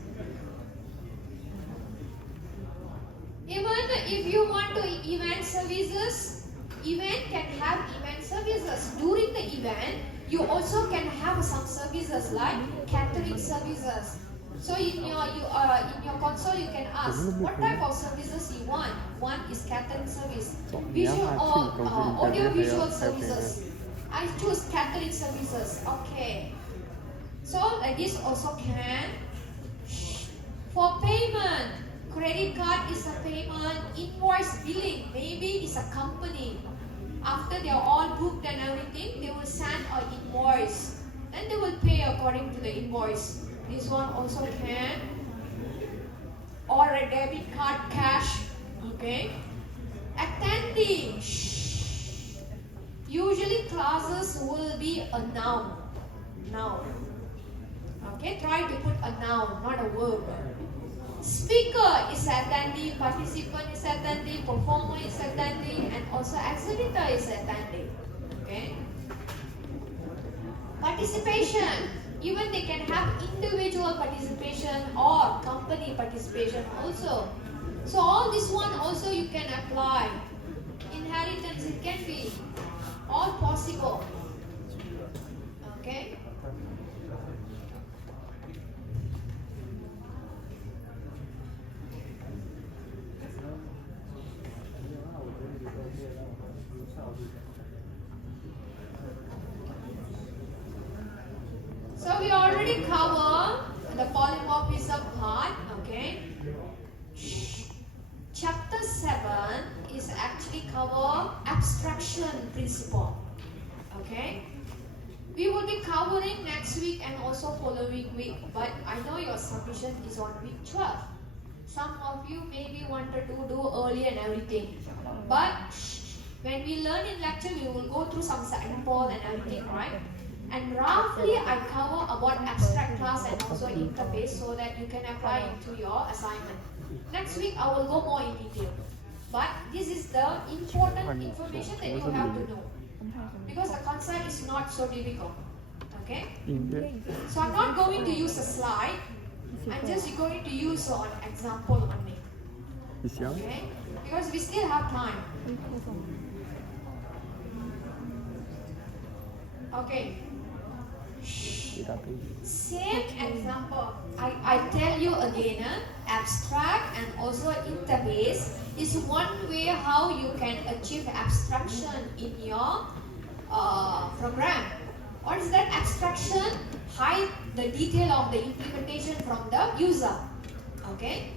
Even if you want to event services, event can have event services. During the event, you also can have some services like catering services. So in your console you can ask what type of services you want. One is catering service, visual or audio visual services. I choose catering services. Okay. So like this also can. For payment, credit card is a payment, invoice billing, maybe it's a company. After they're all booked and everything, they will send an invoice. Then they will pay according to the invoice. This one also can. Or a debit card cash. Okay. Attending. Usually classes will be a noun. Noun. Okay, try to put a noun, not a verb. Speaker is attendee, participant is attendee, performer is attendee, and also exhibitor is attendee. Okay. Participation. Even they can have individual participation or company participation also. So all this one also you can apply. Inheritance, it can be all possible. Okay. So we already covered the polymorphism part, okay? Chapter 7 is actually cover abstraction principle, okay? We will be covering next week and also following week, but I know your submission is on week 12. Some of you maybe wanted to do early and everything, but when we learn in lecture, we will go through some sample and everything, right? And roughly I cover about abstract class and also interface so that you can apply into your assignment. Next week I will go more in detail. But this is the important information that you have to know. Because the concept is not so difficult. Okay? So I'm not going to use a slide. I'm just going to use an example only. Okay? Because we still have time. Okay. Same example. I tell you again, abstract and also interface is one way how you can achieve abstraction in your program. What is that abstraction? Hide the detail of the implementation from the user. Okay.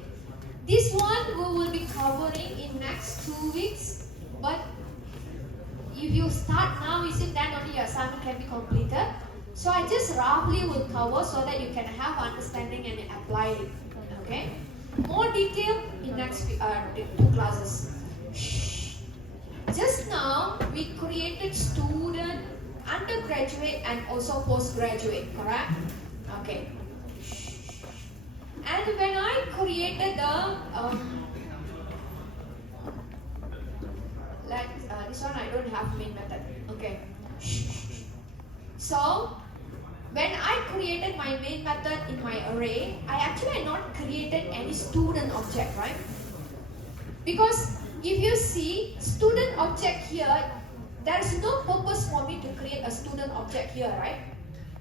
This one we will be covering in next 2 weeks. But if you start now, you see then only your assignment can be completed. So I just roughly will cover so that you can have understanding and apply it. Okay. More detail in next 2 classes. Just now we created student, undergraduate and also postgraduate, correct? Okay. And when I created the this one I don't have main method. Okay. So when I created my main method in my array, I actually not created any student object, right? Because if you see student object here, there is no purpose for me to create a student object here, right?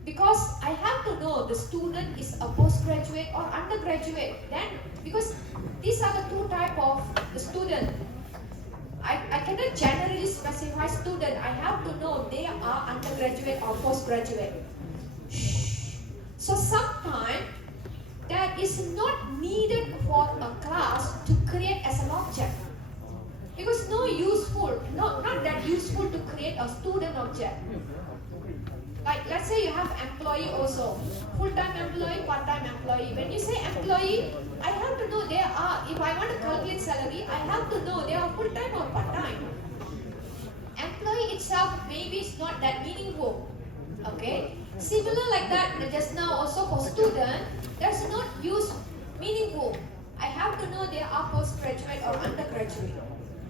Because I have to know the student is a postgraduate or undergraduate. Then, because these are the 2 types of student. I cannot generally specify student. I have to know they are undergraduate or postgraduate. So sometimes that is not needed for a class to create as an object. Because not that useful to create a student object. Like let's say you have employee also, full-time employee, part-time employee. When you say employee, I have to know they are, if I want to calculate salary, I have to know they are full-time or part-time. Employee itself maybe is not that meaningful. Okay? Similar like that, just now also for student, there's not use meaningful. I have to know they are postgraduate or undergraduate.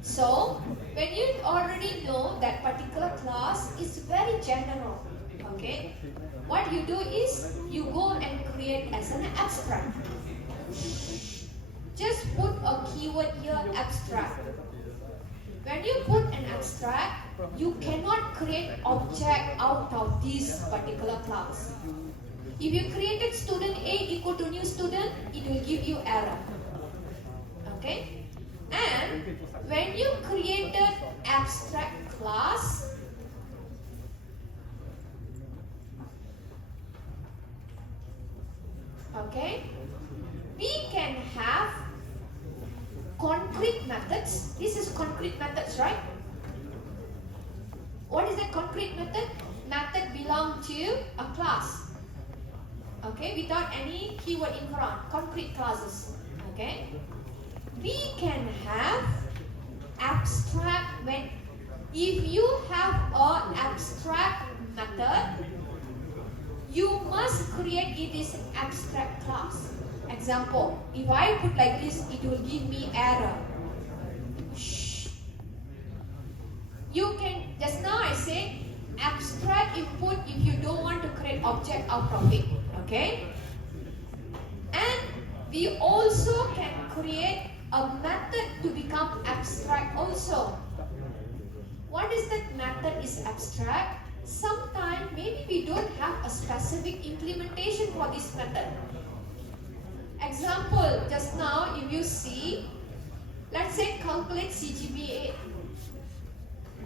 So, when you already know that particular class is very general, okay, what you do is you go and create as an abstract. Just put a keyword here, abstract. When you put an abstract, you cannot create object out of this particular class. If you created student A equal to new student, it will give you error. Okay? And when you created abstract class, okay, we can have concrete methods. This is concrete methods, right? What is a concrete method? Method belong to a class. Okay, without any keyword in front. Concrete classes. Okay. We can have abstract when if you have an abstract method, you must create it is abstract class. Example, if I put like this, it will give me error. Shh. You can, just now I said abstract input if you don't want to create object out of it. Okay? And we also can create a method to become abstract also. What is that method is abstract? Sometimes maybe we don't have a specific implementation for this method. Example, just now if you see, let's say calculate CGPA.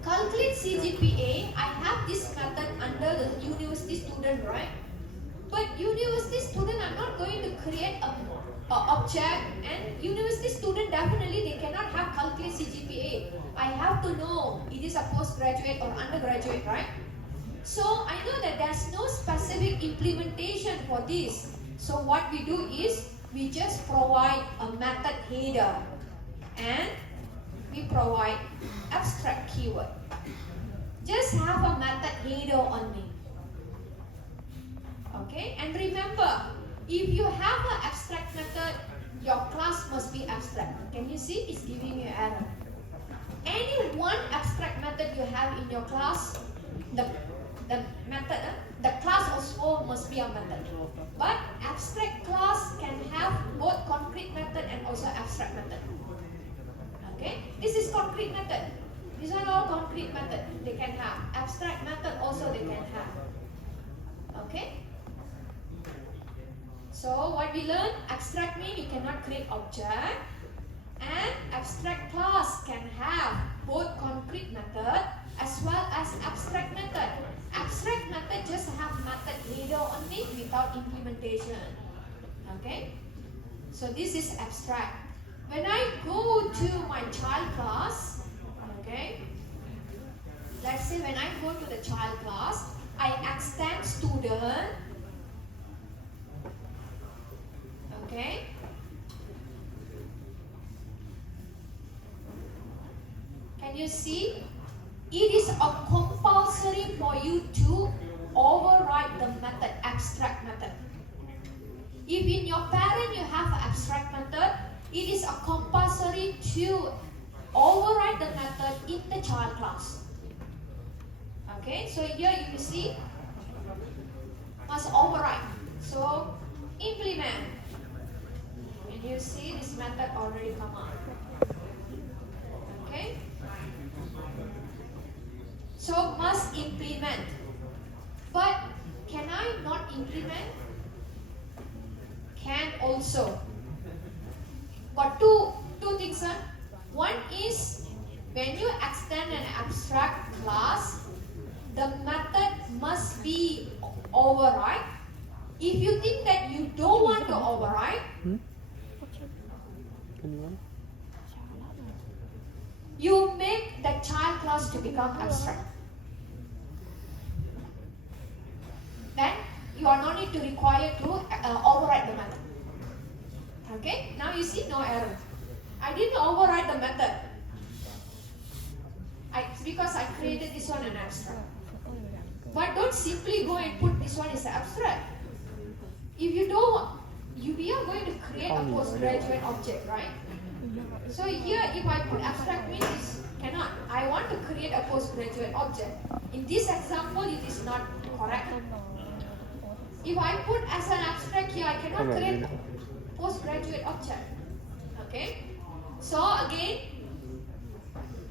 Calculate CGPA, I have this method under the university student, right? But university student, I'm not going to create a object, and university student definitely they cannot have calculate CGPA. I have to know it is a postgraduate or undergraduate, right? So I know that there's no specific implementation for this. So what we do is we just provide a method header and we provide abstract keyword. Just have a method header only. Okay, and remember, if you have an abstract method, your class must be abstract. Can you see? It's giving you error. Any one abstract method you have in your class, the method, the class also must be a method. But abstract class can have both concrete method and also abstract method. Okay, this is concrete method. These are all concrete method they can have. Abstract method also they can have. Okay. So what we learn, abstract means you cannot create object, and abstract class can have both concrete method as well as abstract method. Abstract method just have method header only without implementation. Okay? So this is abstract. When I go to my child class, okay, let's say when I go to the child class, I extend student. Okay. Can you see? It is a compulsory for you to override the method, abstract method. If in your parent you have abstract method, it is a compulsory to override the method in the child class. Okay, so here you see, must override. So implement. And you see this method already come up. Okay. So must implement. But can I not implement? Can also. Got two things. One is when you extend an abstract class, the method must be override. If you think that you don't want to override, you make the child class to become abstract. Then you are not need to require to override the method. Okay, now you see no error. I didn't override the method. Because I created this one an abstract. But don't simply go and put this one as abstract. If you don't, we are going to create a postgraduate object, right? So here, if I put abstract means cannot. I want to create a postgraduate object. In this example, it is not correct. If I put as an abstract here, I cannot create postgraduate object. Okay? So again,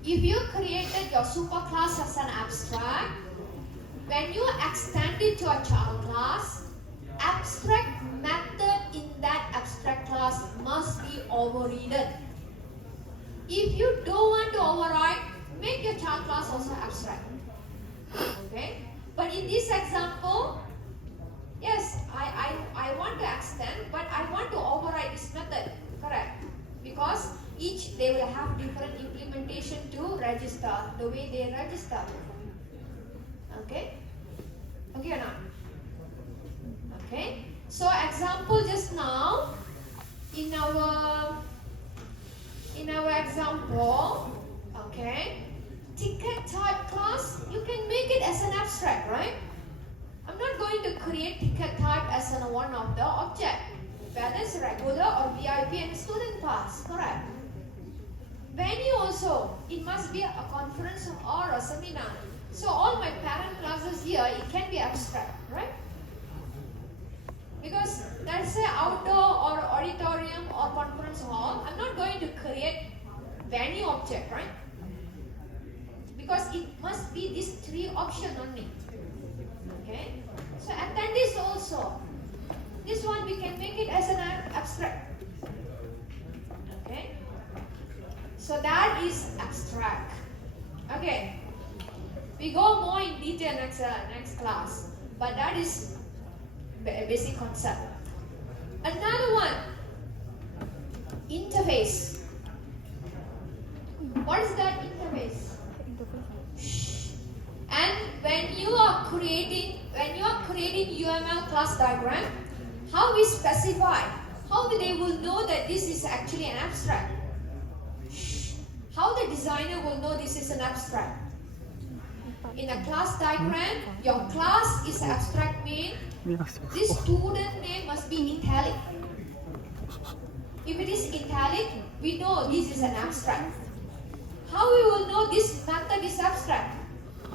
if you created your superclass as an abstract, when you extend it to a child class, abstract method in that abstract class must be overridden. If you don't want to override, make your child class also abstract. Okay? But in this example, yes, I want to extend, but I want to override this method. Correct? Because each they will have different implementation to register, the way they register. Okay? Okay or not? Okay? So example just now, in our example, okay, ticket type class, you can make it as an abstract, right? I'm not going to create ticket type as one of the object, whether it's regular or VIP and student pass, correct? Venue also, it must be a conference or a seminar. So all my parent classes here, it can be abstract, right? Because let's say outdoor or auditorium or conference hall, I'm not going to create venue object, right? Because it must be these three options only. Okay? So attendees also. This one we can make it as an abstract. Okay? So that is abstract. Okay. We go more in detail next class. But that is a basic concept. Another one. Interface. What is that interface? And when you are creating UML class diagram, how we specify, how they will know that this is actually an abstract? How the designer will know this is an abstract? In a class diagram, your class is abstract mean this student name must be italic. If it is italic, we know this is an abstract. How we will know this method is abstract?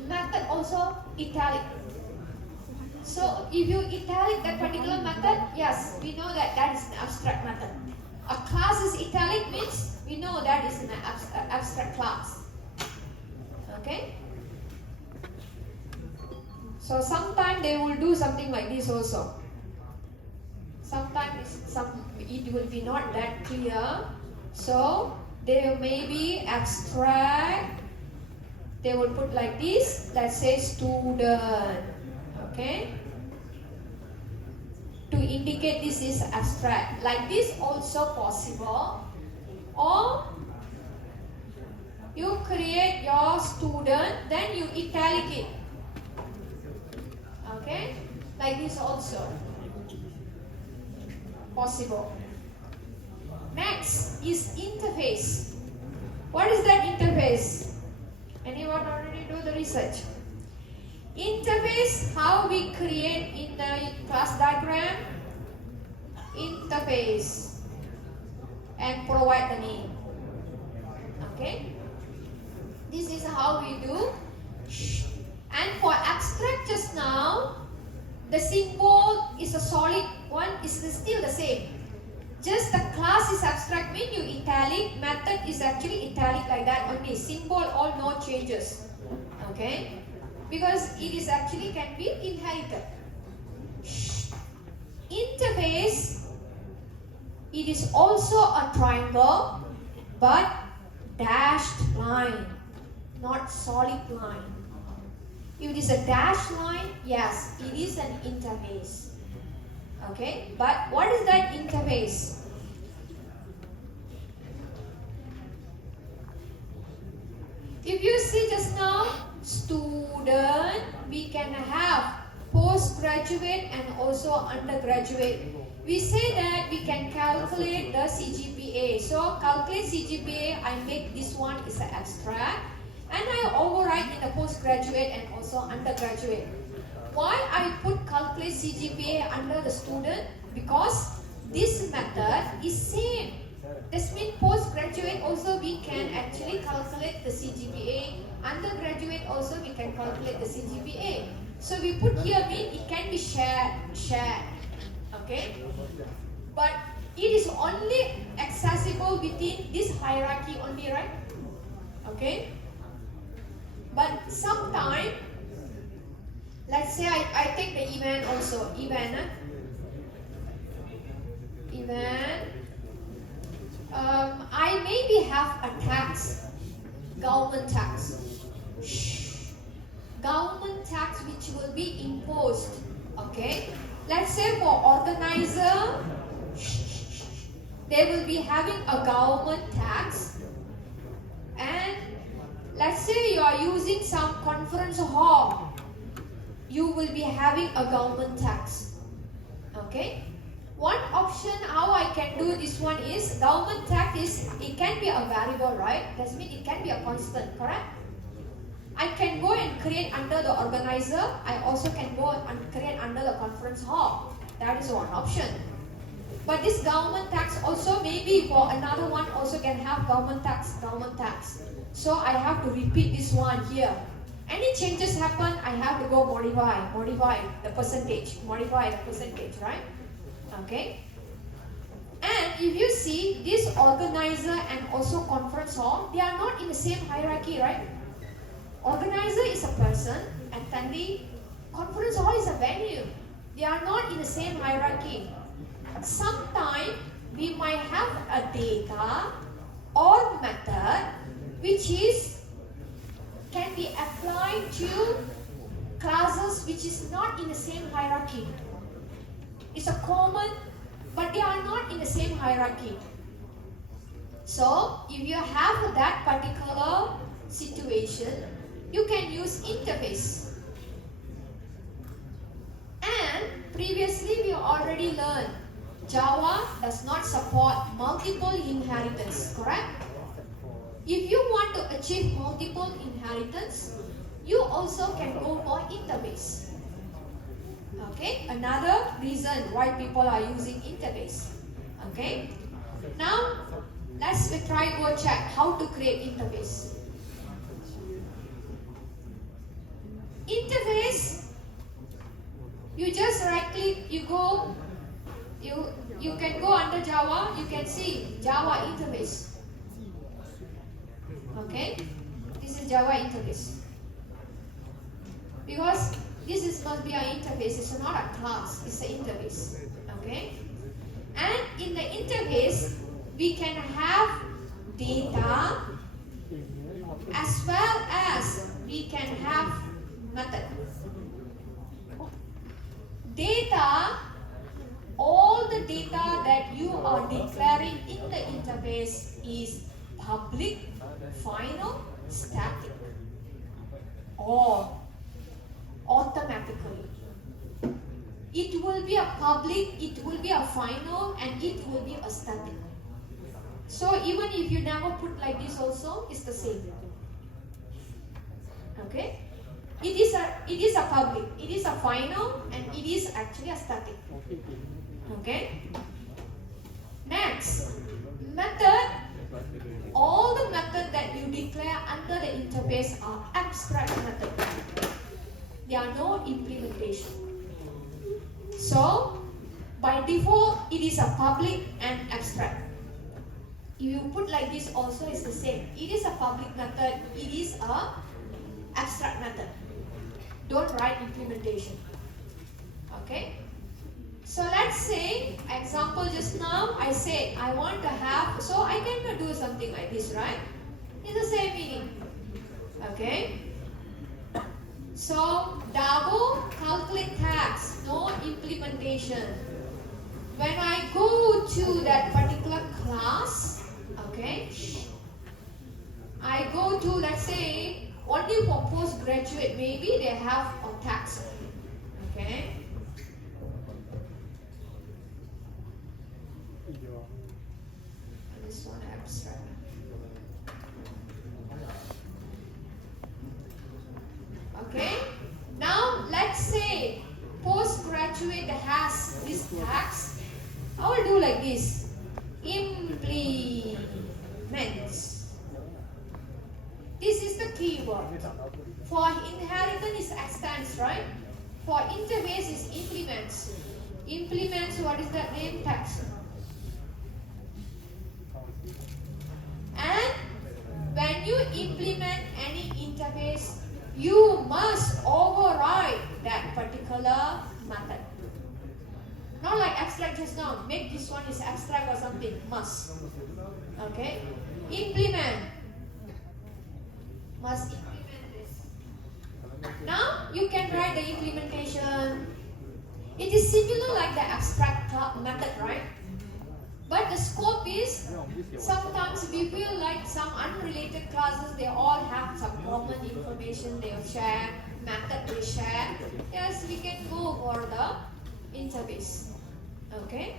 Method also italic. So if you italic that particular method, yes, we know that that is an abstract method. A class is italic means we know that is an abstract class. Okay? So sometimes they will do something like this also. Sometimes it will be not that clear. So they may be abstract. They will put like this, let's say student, okay? To indicate this is abstract. Like this also possible. Or you create your student, then you italic it. Okay? Like this also. Possible. Next is interface. What is that interface? Anyone already do the research? Interface, how we create in the class diagram? Interface. And provide the name. Okay? This is how we do. And for abstract just now, the symbol is a solid one, is still the same. Just the class is abstract mean you italic, method is actually italic like that only. Symbol all no changes. Okay? Because it is actually can be inherited. Interface, it is also a triangle but dashed line, not solid line. If it is a dashed line, yes, it is an interface. Okay, but what is that interface? If you see just now, student, we can have postgraduate and also undergraduate. We say that we can calculate the CGPA. So calculate CGPA, I make this one is an abstract. And I override in the postgraduate and also undergraduate. Why I put calculate CGPA under the student? Because this method is same. This means postgraduate also we can actually calculate the CGPA. Undergraduate also we can calculate the CGPA. So we put here mean it can be shared. Okay? But it is only accessible within this hierarchy only, right? Okay? But sometimes, let's say I take the event also. Event, Even I maybe have a tax, government tax. Shh. Government tax which will be imposed. Okay. Let's say for organizer, they will be having a government tax, and let's say you are using some conference hall, you will be having a government tax. Okay. One option how I can do this one is government tax is, it can be a variable, right? That means it can be a constant, correct? I can go and create under the organizer. I also can go and create under the conference hall. That is one option. But this government tax also maybe for another one also can have government tax. So I have to repeat this one here. Any changes happen, I have to go modify the percentage, right? Okay. And if you see this organizer and also conference hall, they are not in the same hierarchy, right? Organizer is a person, attendee. Conference hall is a venue. They are not in the same hierarchy. Sometimes we might have a data or method which can be applied to classes which is not in the same hierarchy. It's a common, but they are not in the same hierarchy. So if you have that particular situation, you can use interface. And previously we already learned Java does not support multiple inheritance, correct? If you want to achieve multiple inheritance, you also can go for interface. Okay, another reason why people are using interface. Okay, now let's try go check how to create interface. Interface, you just right click, you can go under Java, you can see Java interface. Okay, this is Java interface. Because this must be an interface, it's not a class, it's an interface. Okay, and in the interface we can have data as well as we can have method. Data, all the data that you are declaring in the interface is public, final, static, or automatically. It will be a public, it will be a final, and it will be a static. So even if you never put like this also, it's the same. Okay? It is a public, it is a final, and it is actually a static. Okay? Next, method. All the methods that you declare under the interface are abstract methods. There are no implementation. So, by default, it is a public and abstract. If you put like this also, it's the same. It is a public method, it is a abstract method. Don't write implementation. Okay? So let's say, example just now, I say I want to have, so I can do something like this, right? It's the same meaning. Okay? So, double calculate tax, no implementation. When I go to that particular class, okay, I go to, let's say, only for postgraduate, maybe they have a tax. Okay? This one abstract. Okay? Now, let's say postgraduate has this tax. I will do like this. Implements. This is the keyword. For inheritance is extends, right? For interface is implements. Implements, what is that name? Tax. And when you implement any interface, you must override that particular method. Not like abstract just now. Make this one is abstract or something. Must. Okay. Implement. Must implement this. Now you can write the implementation. It is similar like the abstract method, right? But the scope is, sometimes we feel like some unrelated classes, they all have some common information they'll share, method they share. Yes, we can go for the interface. Okay?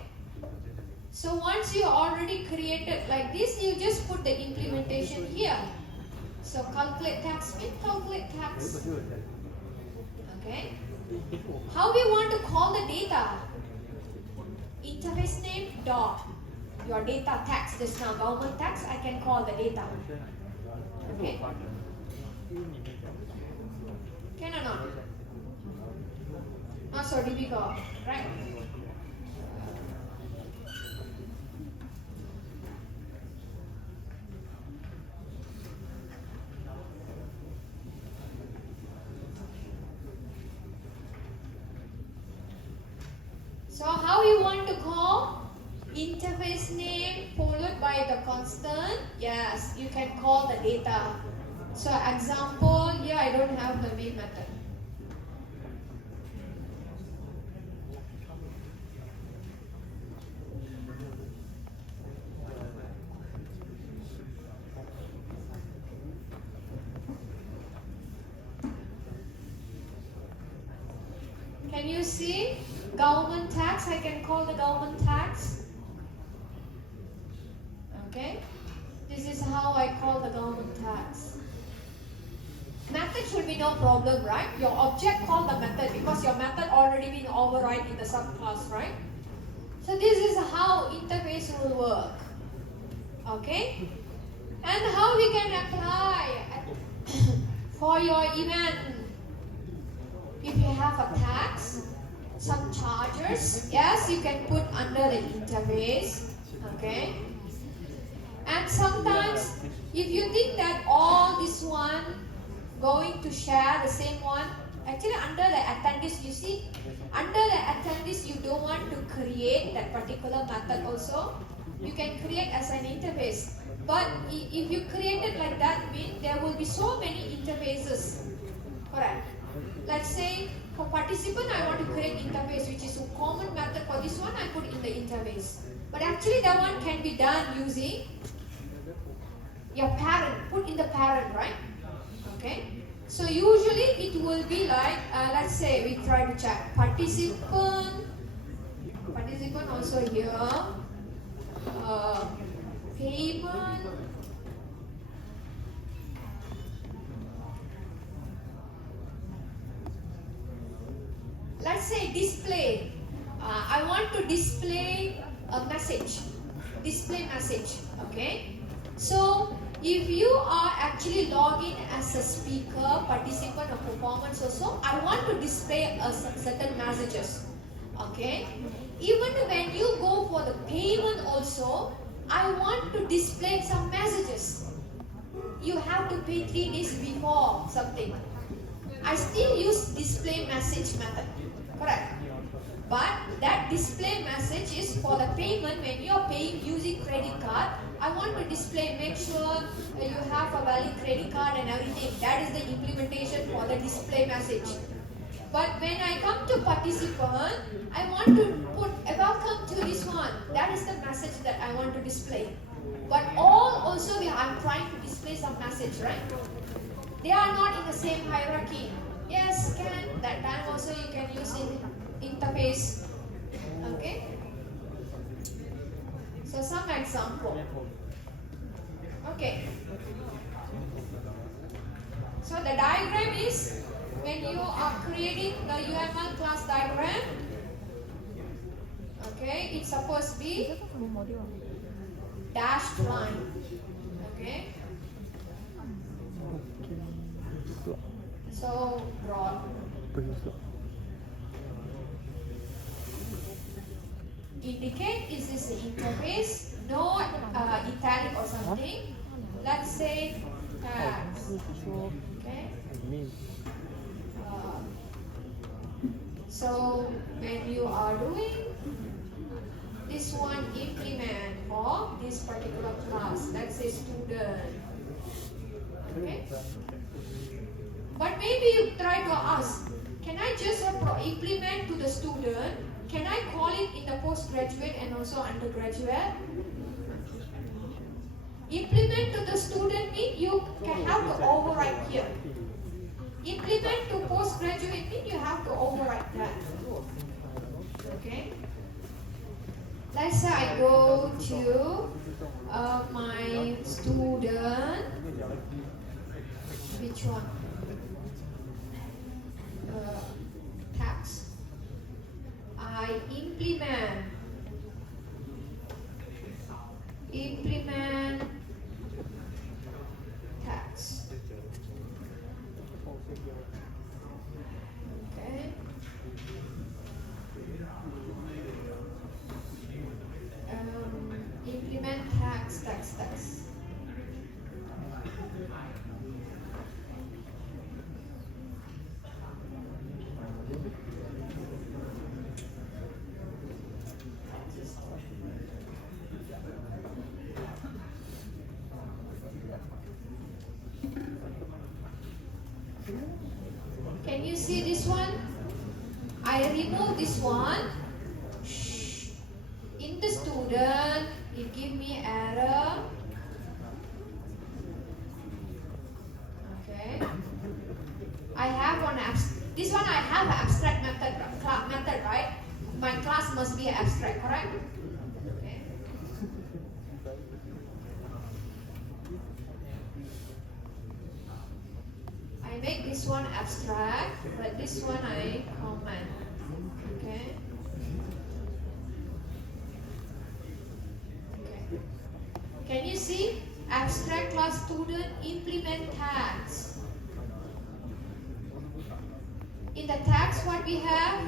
So once you already created like this, you just put the implementation here. So calculate tax with calculate tax. Okay? How we want to call the data? Interface name dot your data tax. Just now government tax, I can call the data. Okay? Can or not? Not so difficult, right? So how you want to call? Interface name followed by the constant. Yes, you can call the data. So example, here I don't have the main method. Can you see? Government tax, I can call the government tax. Okay? This is how I call the government tax. Method should be no problem, right? Your object call the method because your method already been override in the subclass, right? So this is how interface will work. Okay? And how we can apply for your event. If you have a tax, some charges, yes, you can put under the interface. Okay? And sometimes, if you think that all this one going to share the same one, actually under the attendance, you see, under the attendance, you don't want to create that particular method also. You can create as an interface. But if you create it like that, means there will be so many interfaces. Correct? Let's say for participant, I want to create interface, which is a common method for this one, I put in the interface. But actually that one can be done using your parent, put in the parent, right? Okay. So usually it will be like, let's say we try to check participant also here, payment, let's say display. I want to display a message, okay? So if you are actually logged in as a speaker, participant or performance also, I want to display a certain messages, okay? Even when you go for the payment also, I want to display some messages. You have to pay 3 days before something. I still use display message method, correct? But that display message is for the payment when you are paying using credit card. I want to display, make sure you have a valid credit card and everything. That is the implementation for the display message. But when I come to participant, I want to put a welcome to this one. That is the message that I want to display. But all also I'm trying to display some message, right? They are not in the same hierarchy. Yes, can. That time also you can use in interface. Okay? So some example. Okay. So the diagram is when you are creating the UML class diagram. Okay, it's supposed to be dashed line. Okay. So broad. Indicate is this the interface? No italic or something. Let's say tags. Okay. So when you are doing this one implement for this particular class. Let's say student. Okay. But maybe you try to ask, can I just implement to the student? Can I call it in the postgraduate and also undergraduate? Implement to the student mean you can have to override here. Implement to postgraduate mean you have to override that. Okay. Let's say I go to my student. Which one? Tax. I implement tax. Okay. Implement tax. Can you see this one? I remove this one. In the student, it give me error. Okay. I have one this one I have an abstract method, right? My class must be abstract, correct? Okay. I make this one abstract, but this one I comment. Okay. Can you see? Abstract class student implement tags. In the tags, what we have?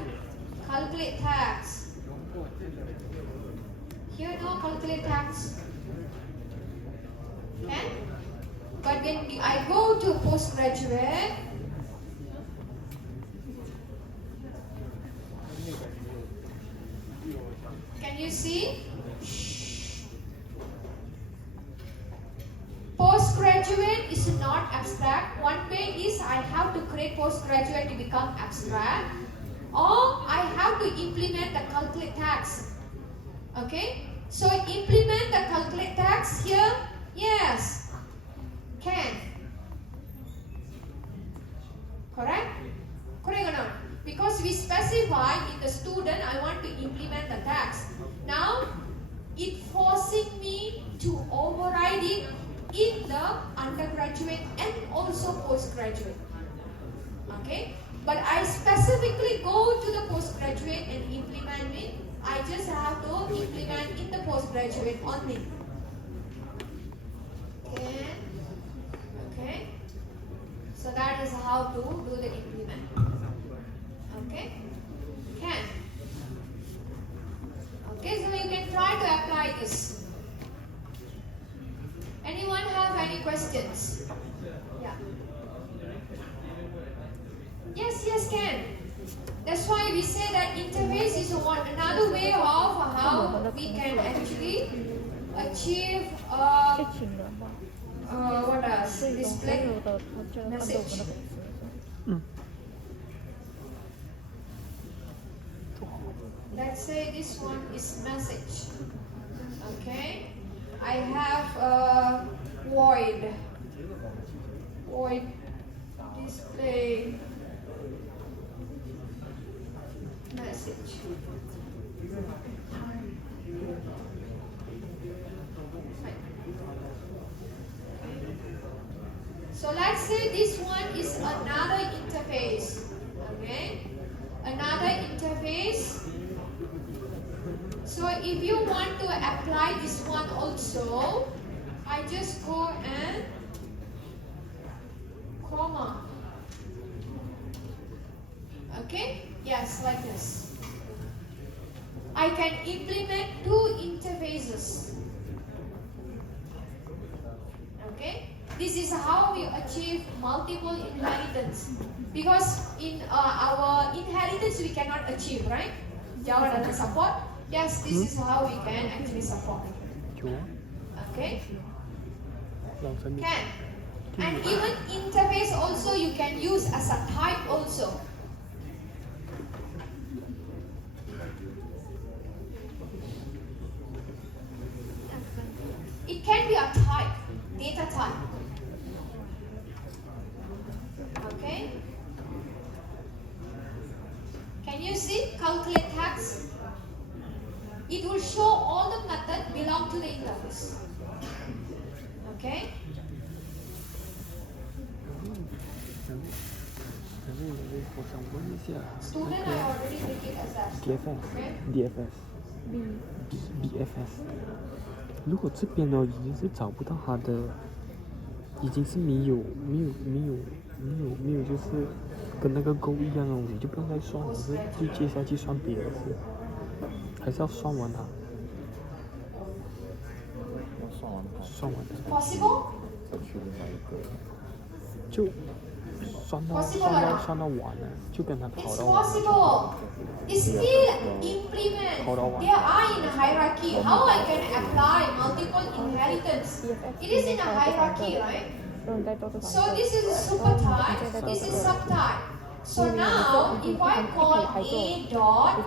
Calculate tags. Here no calculate tags. Okay? But when I go to postgraduate, can you see? Postgraduate is not abstract. One way is I have to create postgraduate to become abstract, or I have to implement the calculate tags. Okay? So implement the calculate tags here? Yes. Can. Correct? Correct or not? Because we specify in the student I want to implement the tags. Now it forcing me to override it in the undergraduate and also postgraduate. Okay? But I specifically go to the postgraduate and implement it. I just have to implement in the postgraduate only. Okay? Okay? So that is how to do the implement. Okay? Can. Okay, so you can try to apply this. Anyone have any questions? Yeah. Yes, can. That's why we say that interface is another way of how we can actually achieve what else? Display message. Let's say this one is message. Okay. I have void display message. So let's say this one is another interface. Okay, another interface. So if you want to apply this one also, I just go and comma. Okay? Yes, like this. I can implement two interfaces. Okay? This is how we achieve multiple inheritance. Because in our inheritance we cannot achieve, right? Java doesn't support. Yes, this is how we can actually support. ชัวร์ Okay? ลองสักนิด Can. And even interface also you can use as a type also. It can be a type, data type. Okay? Can you see calculate tax? It will show all the method belong to the interface. Okay? 我想问一下 Student, I already make it as that. DFS Okay? DFS BFS 如果这边呢已经是找不到它的，已经是没有，就是跟那个 Go 一样哦，你就不用再算了，是就接下去算别的事，还是要算完它，算完它 Possible? 就算到完了，就跟它跑 It's 到完了。 possible. It's still implement. They are in a hierarchy. How I can apply multiple inheritance? It is in a hierarchy, right? So this is super type. This is subtype. So now if I call A dot,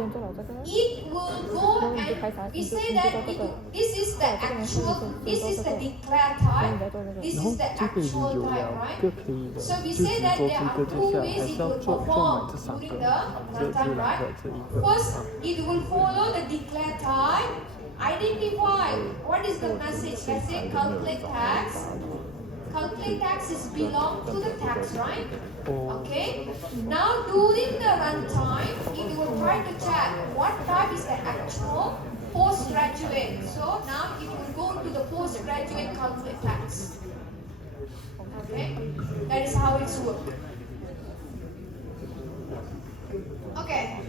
it will go and we say that this is the actual, this is the declared type, this 然后 is the 这个已经 actual 有 type, 了， right? 这可以的， So we 就只 say that 做 there 这 are 个 two 接下来 ways 还 it 是要 will 做满 perform 这三 during 个， the 这 runtime, 两 right? 个这一个。 First, it will follow the declared type, identify what is the message. Let's say calculate tax. Calculate tax is belong to the tax, right? Okay. Now during the runtime, it will try to check what type is the actual postgraduate. So now it will go to the postgraduate calculate tax. Okay. That is how it's work. Okay.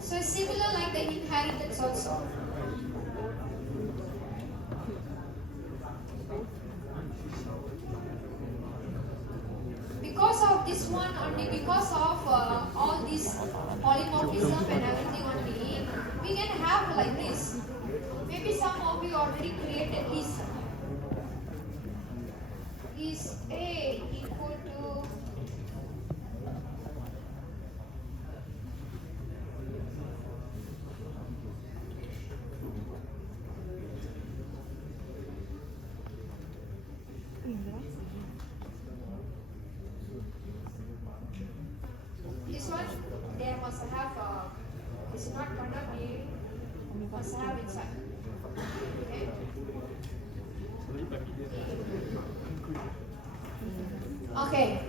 So similar like the inheritance also. Because of this one only, because of all this polymorphism and everything only, we can have like this. Maybe some of you already created this. Is A equal to this one? There must have it's not gonna be must have inside. Okay. Okay,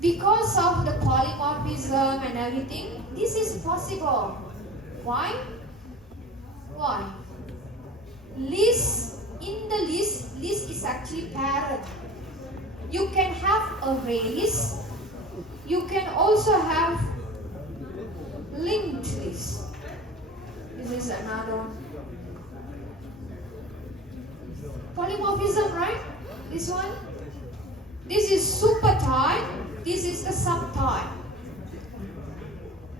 because of the polymorphism and everything, this is possible. Why? Why? List, in the list is actually parent. You can have arrays. You can also have linked list. This is another one. Polymorphism, right? This one. This is super type. This is the subtype.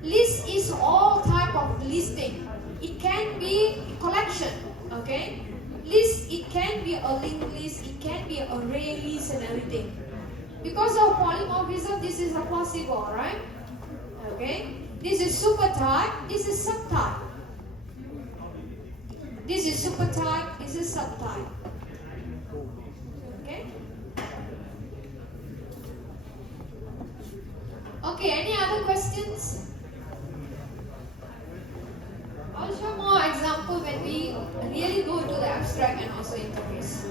List is all type of listing. It can be collection, okay? List, it can be a linked list, it can be an array list and everything. Because of polymorphism, this is a possible, right? Okay? This is super type, this is subtype. This is super type, this is subtype. Okay? Okay, any other questions? I'll show more example when we really go to the abstract and also interface.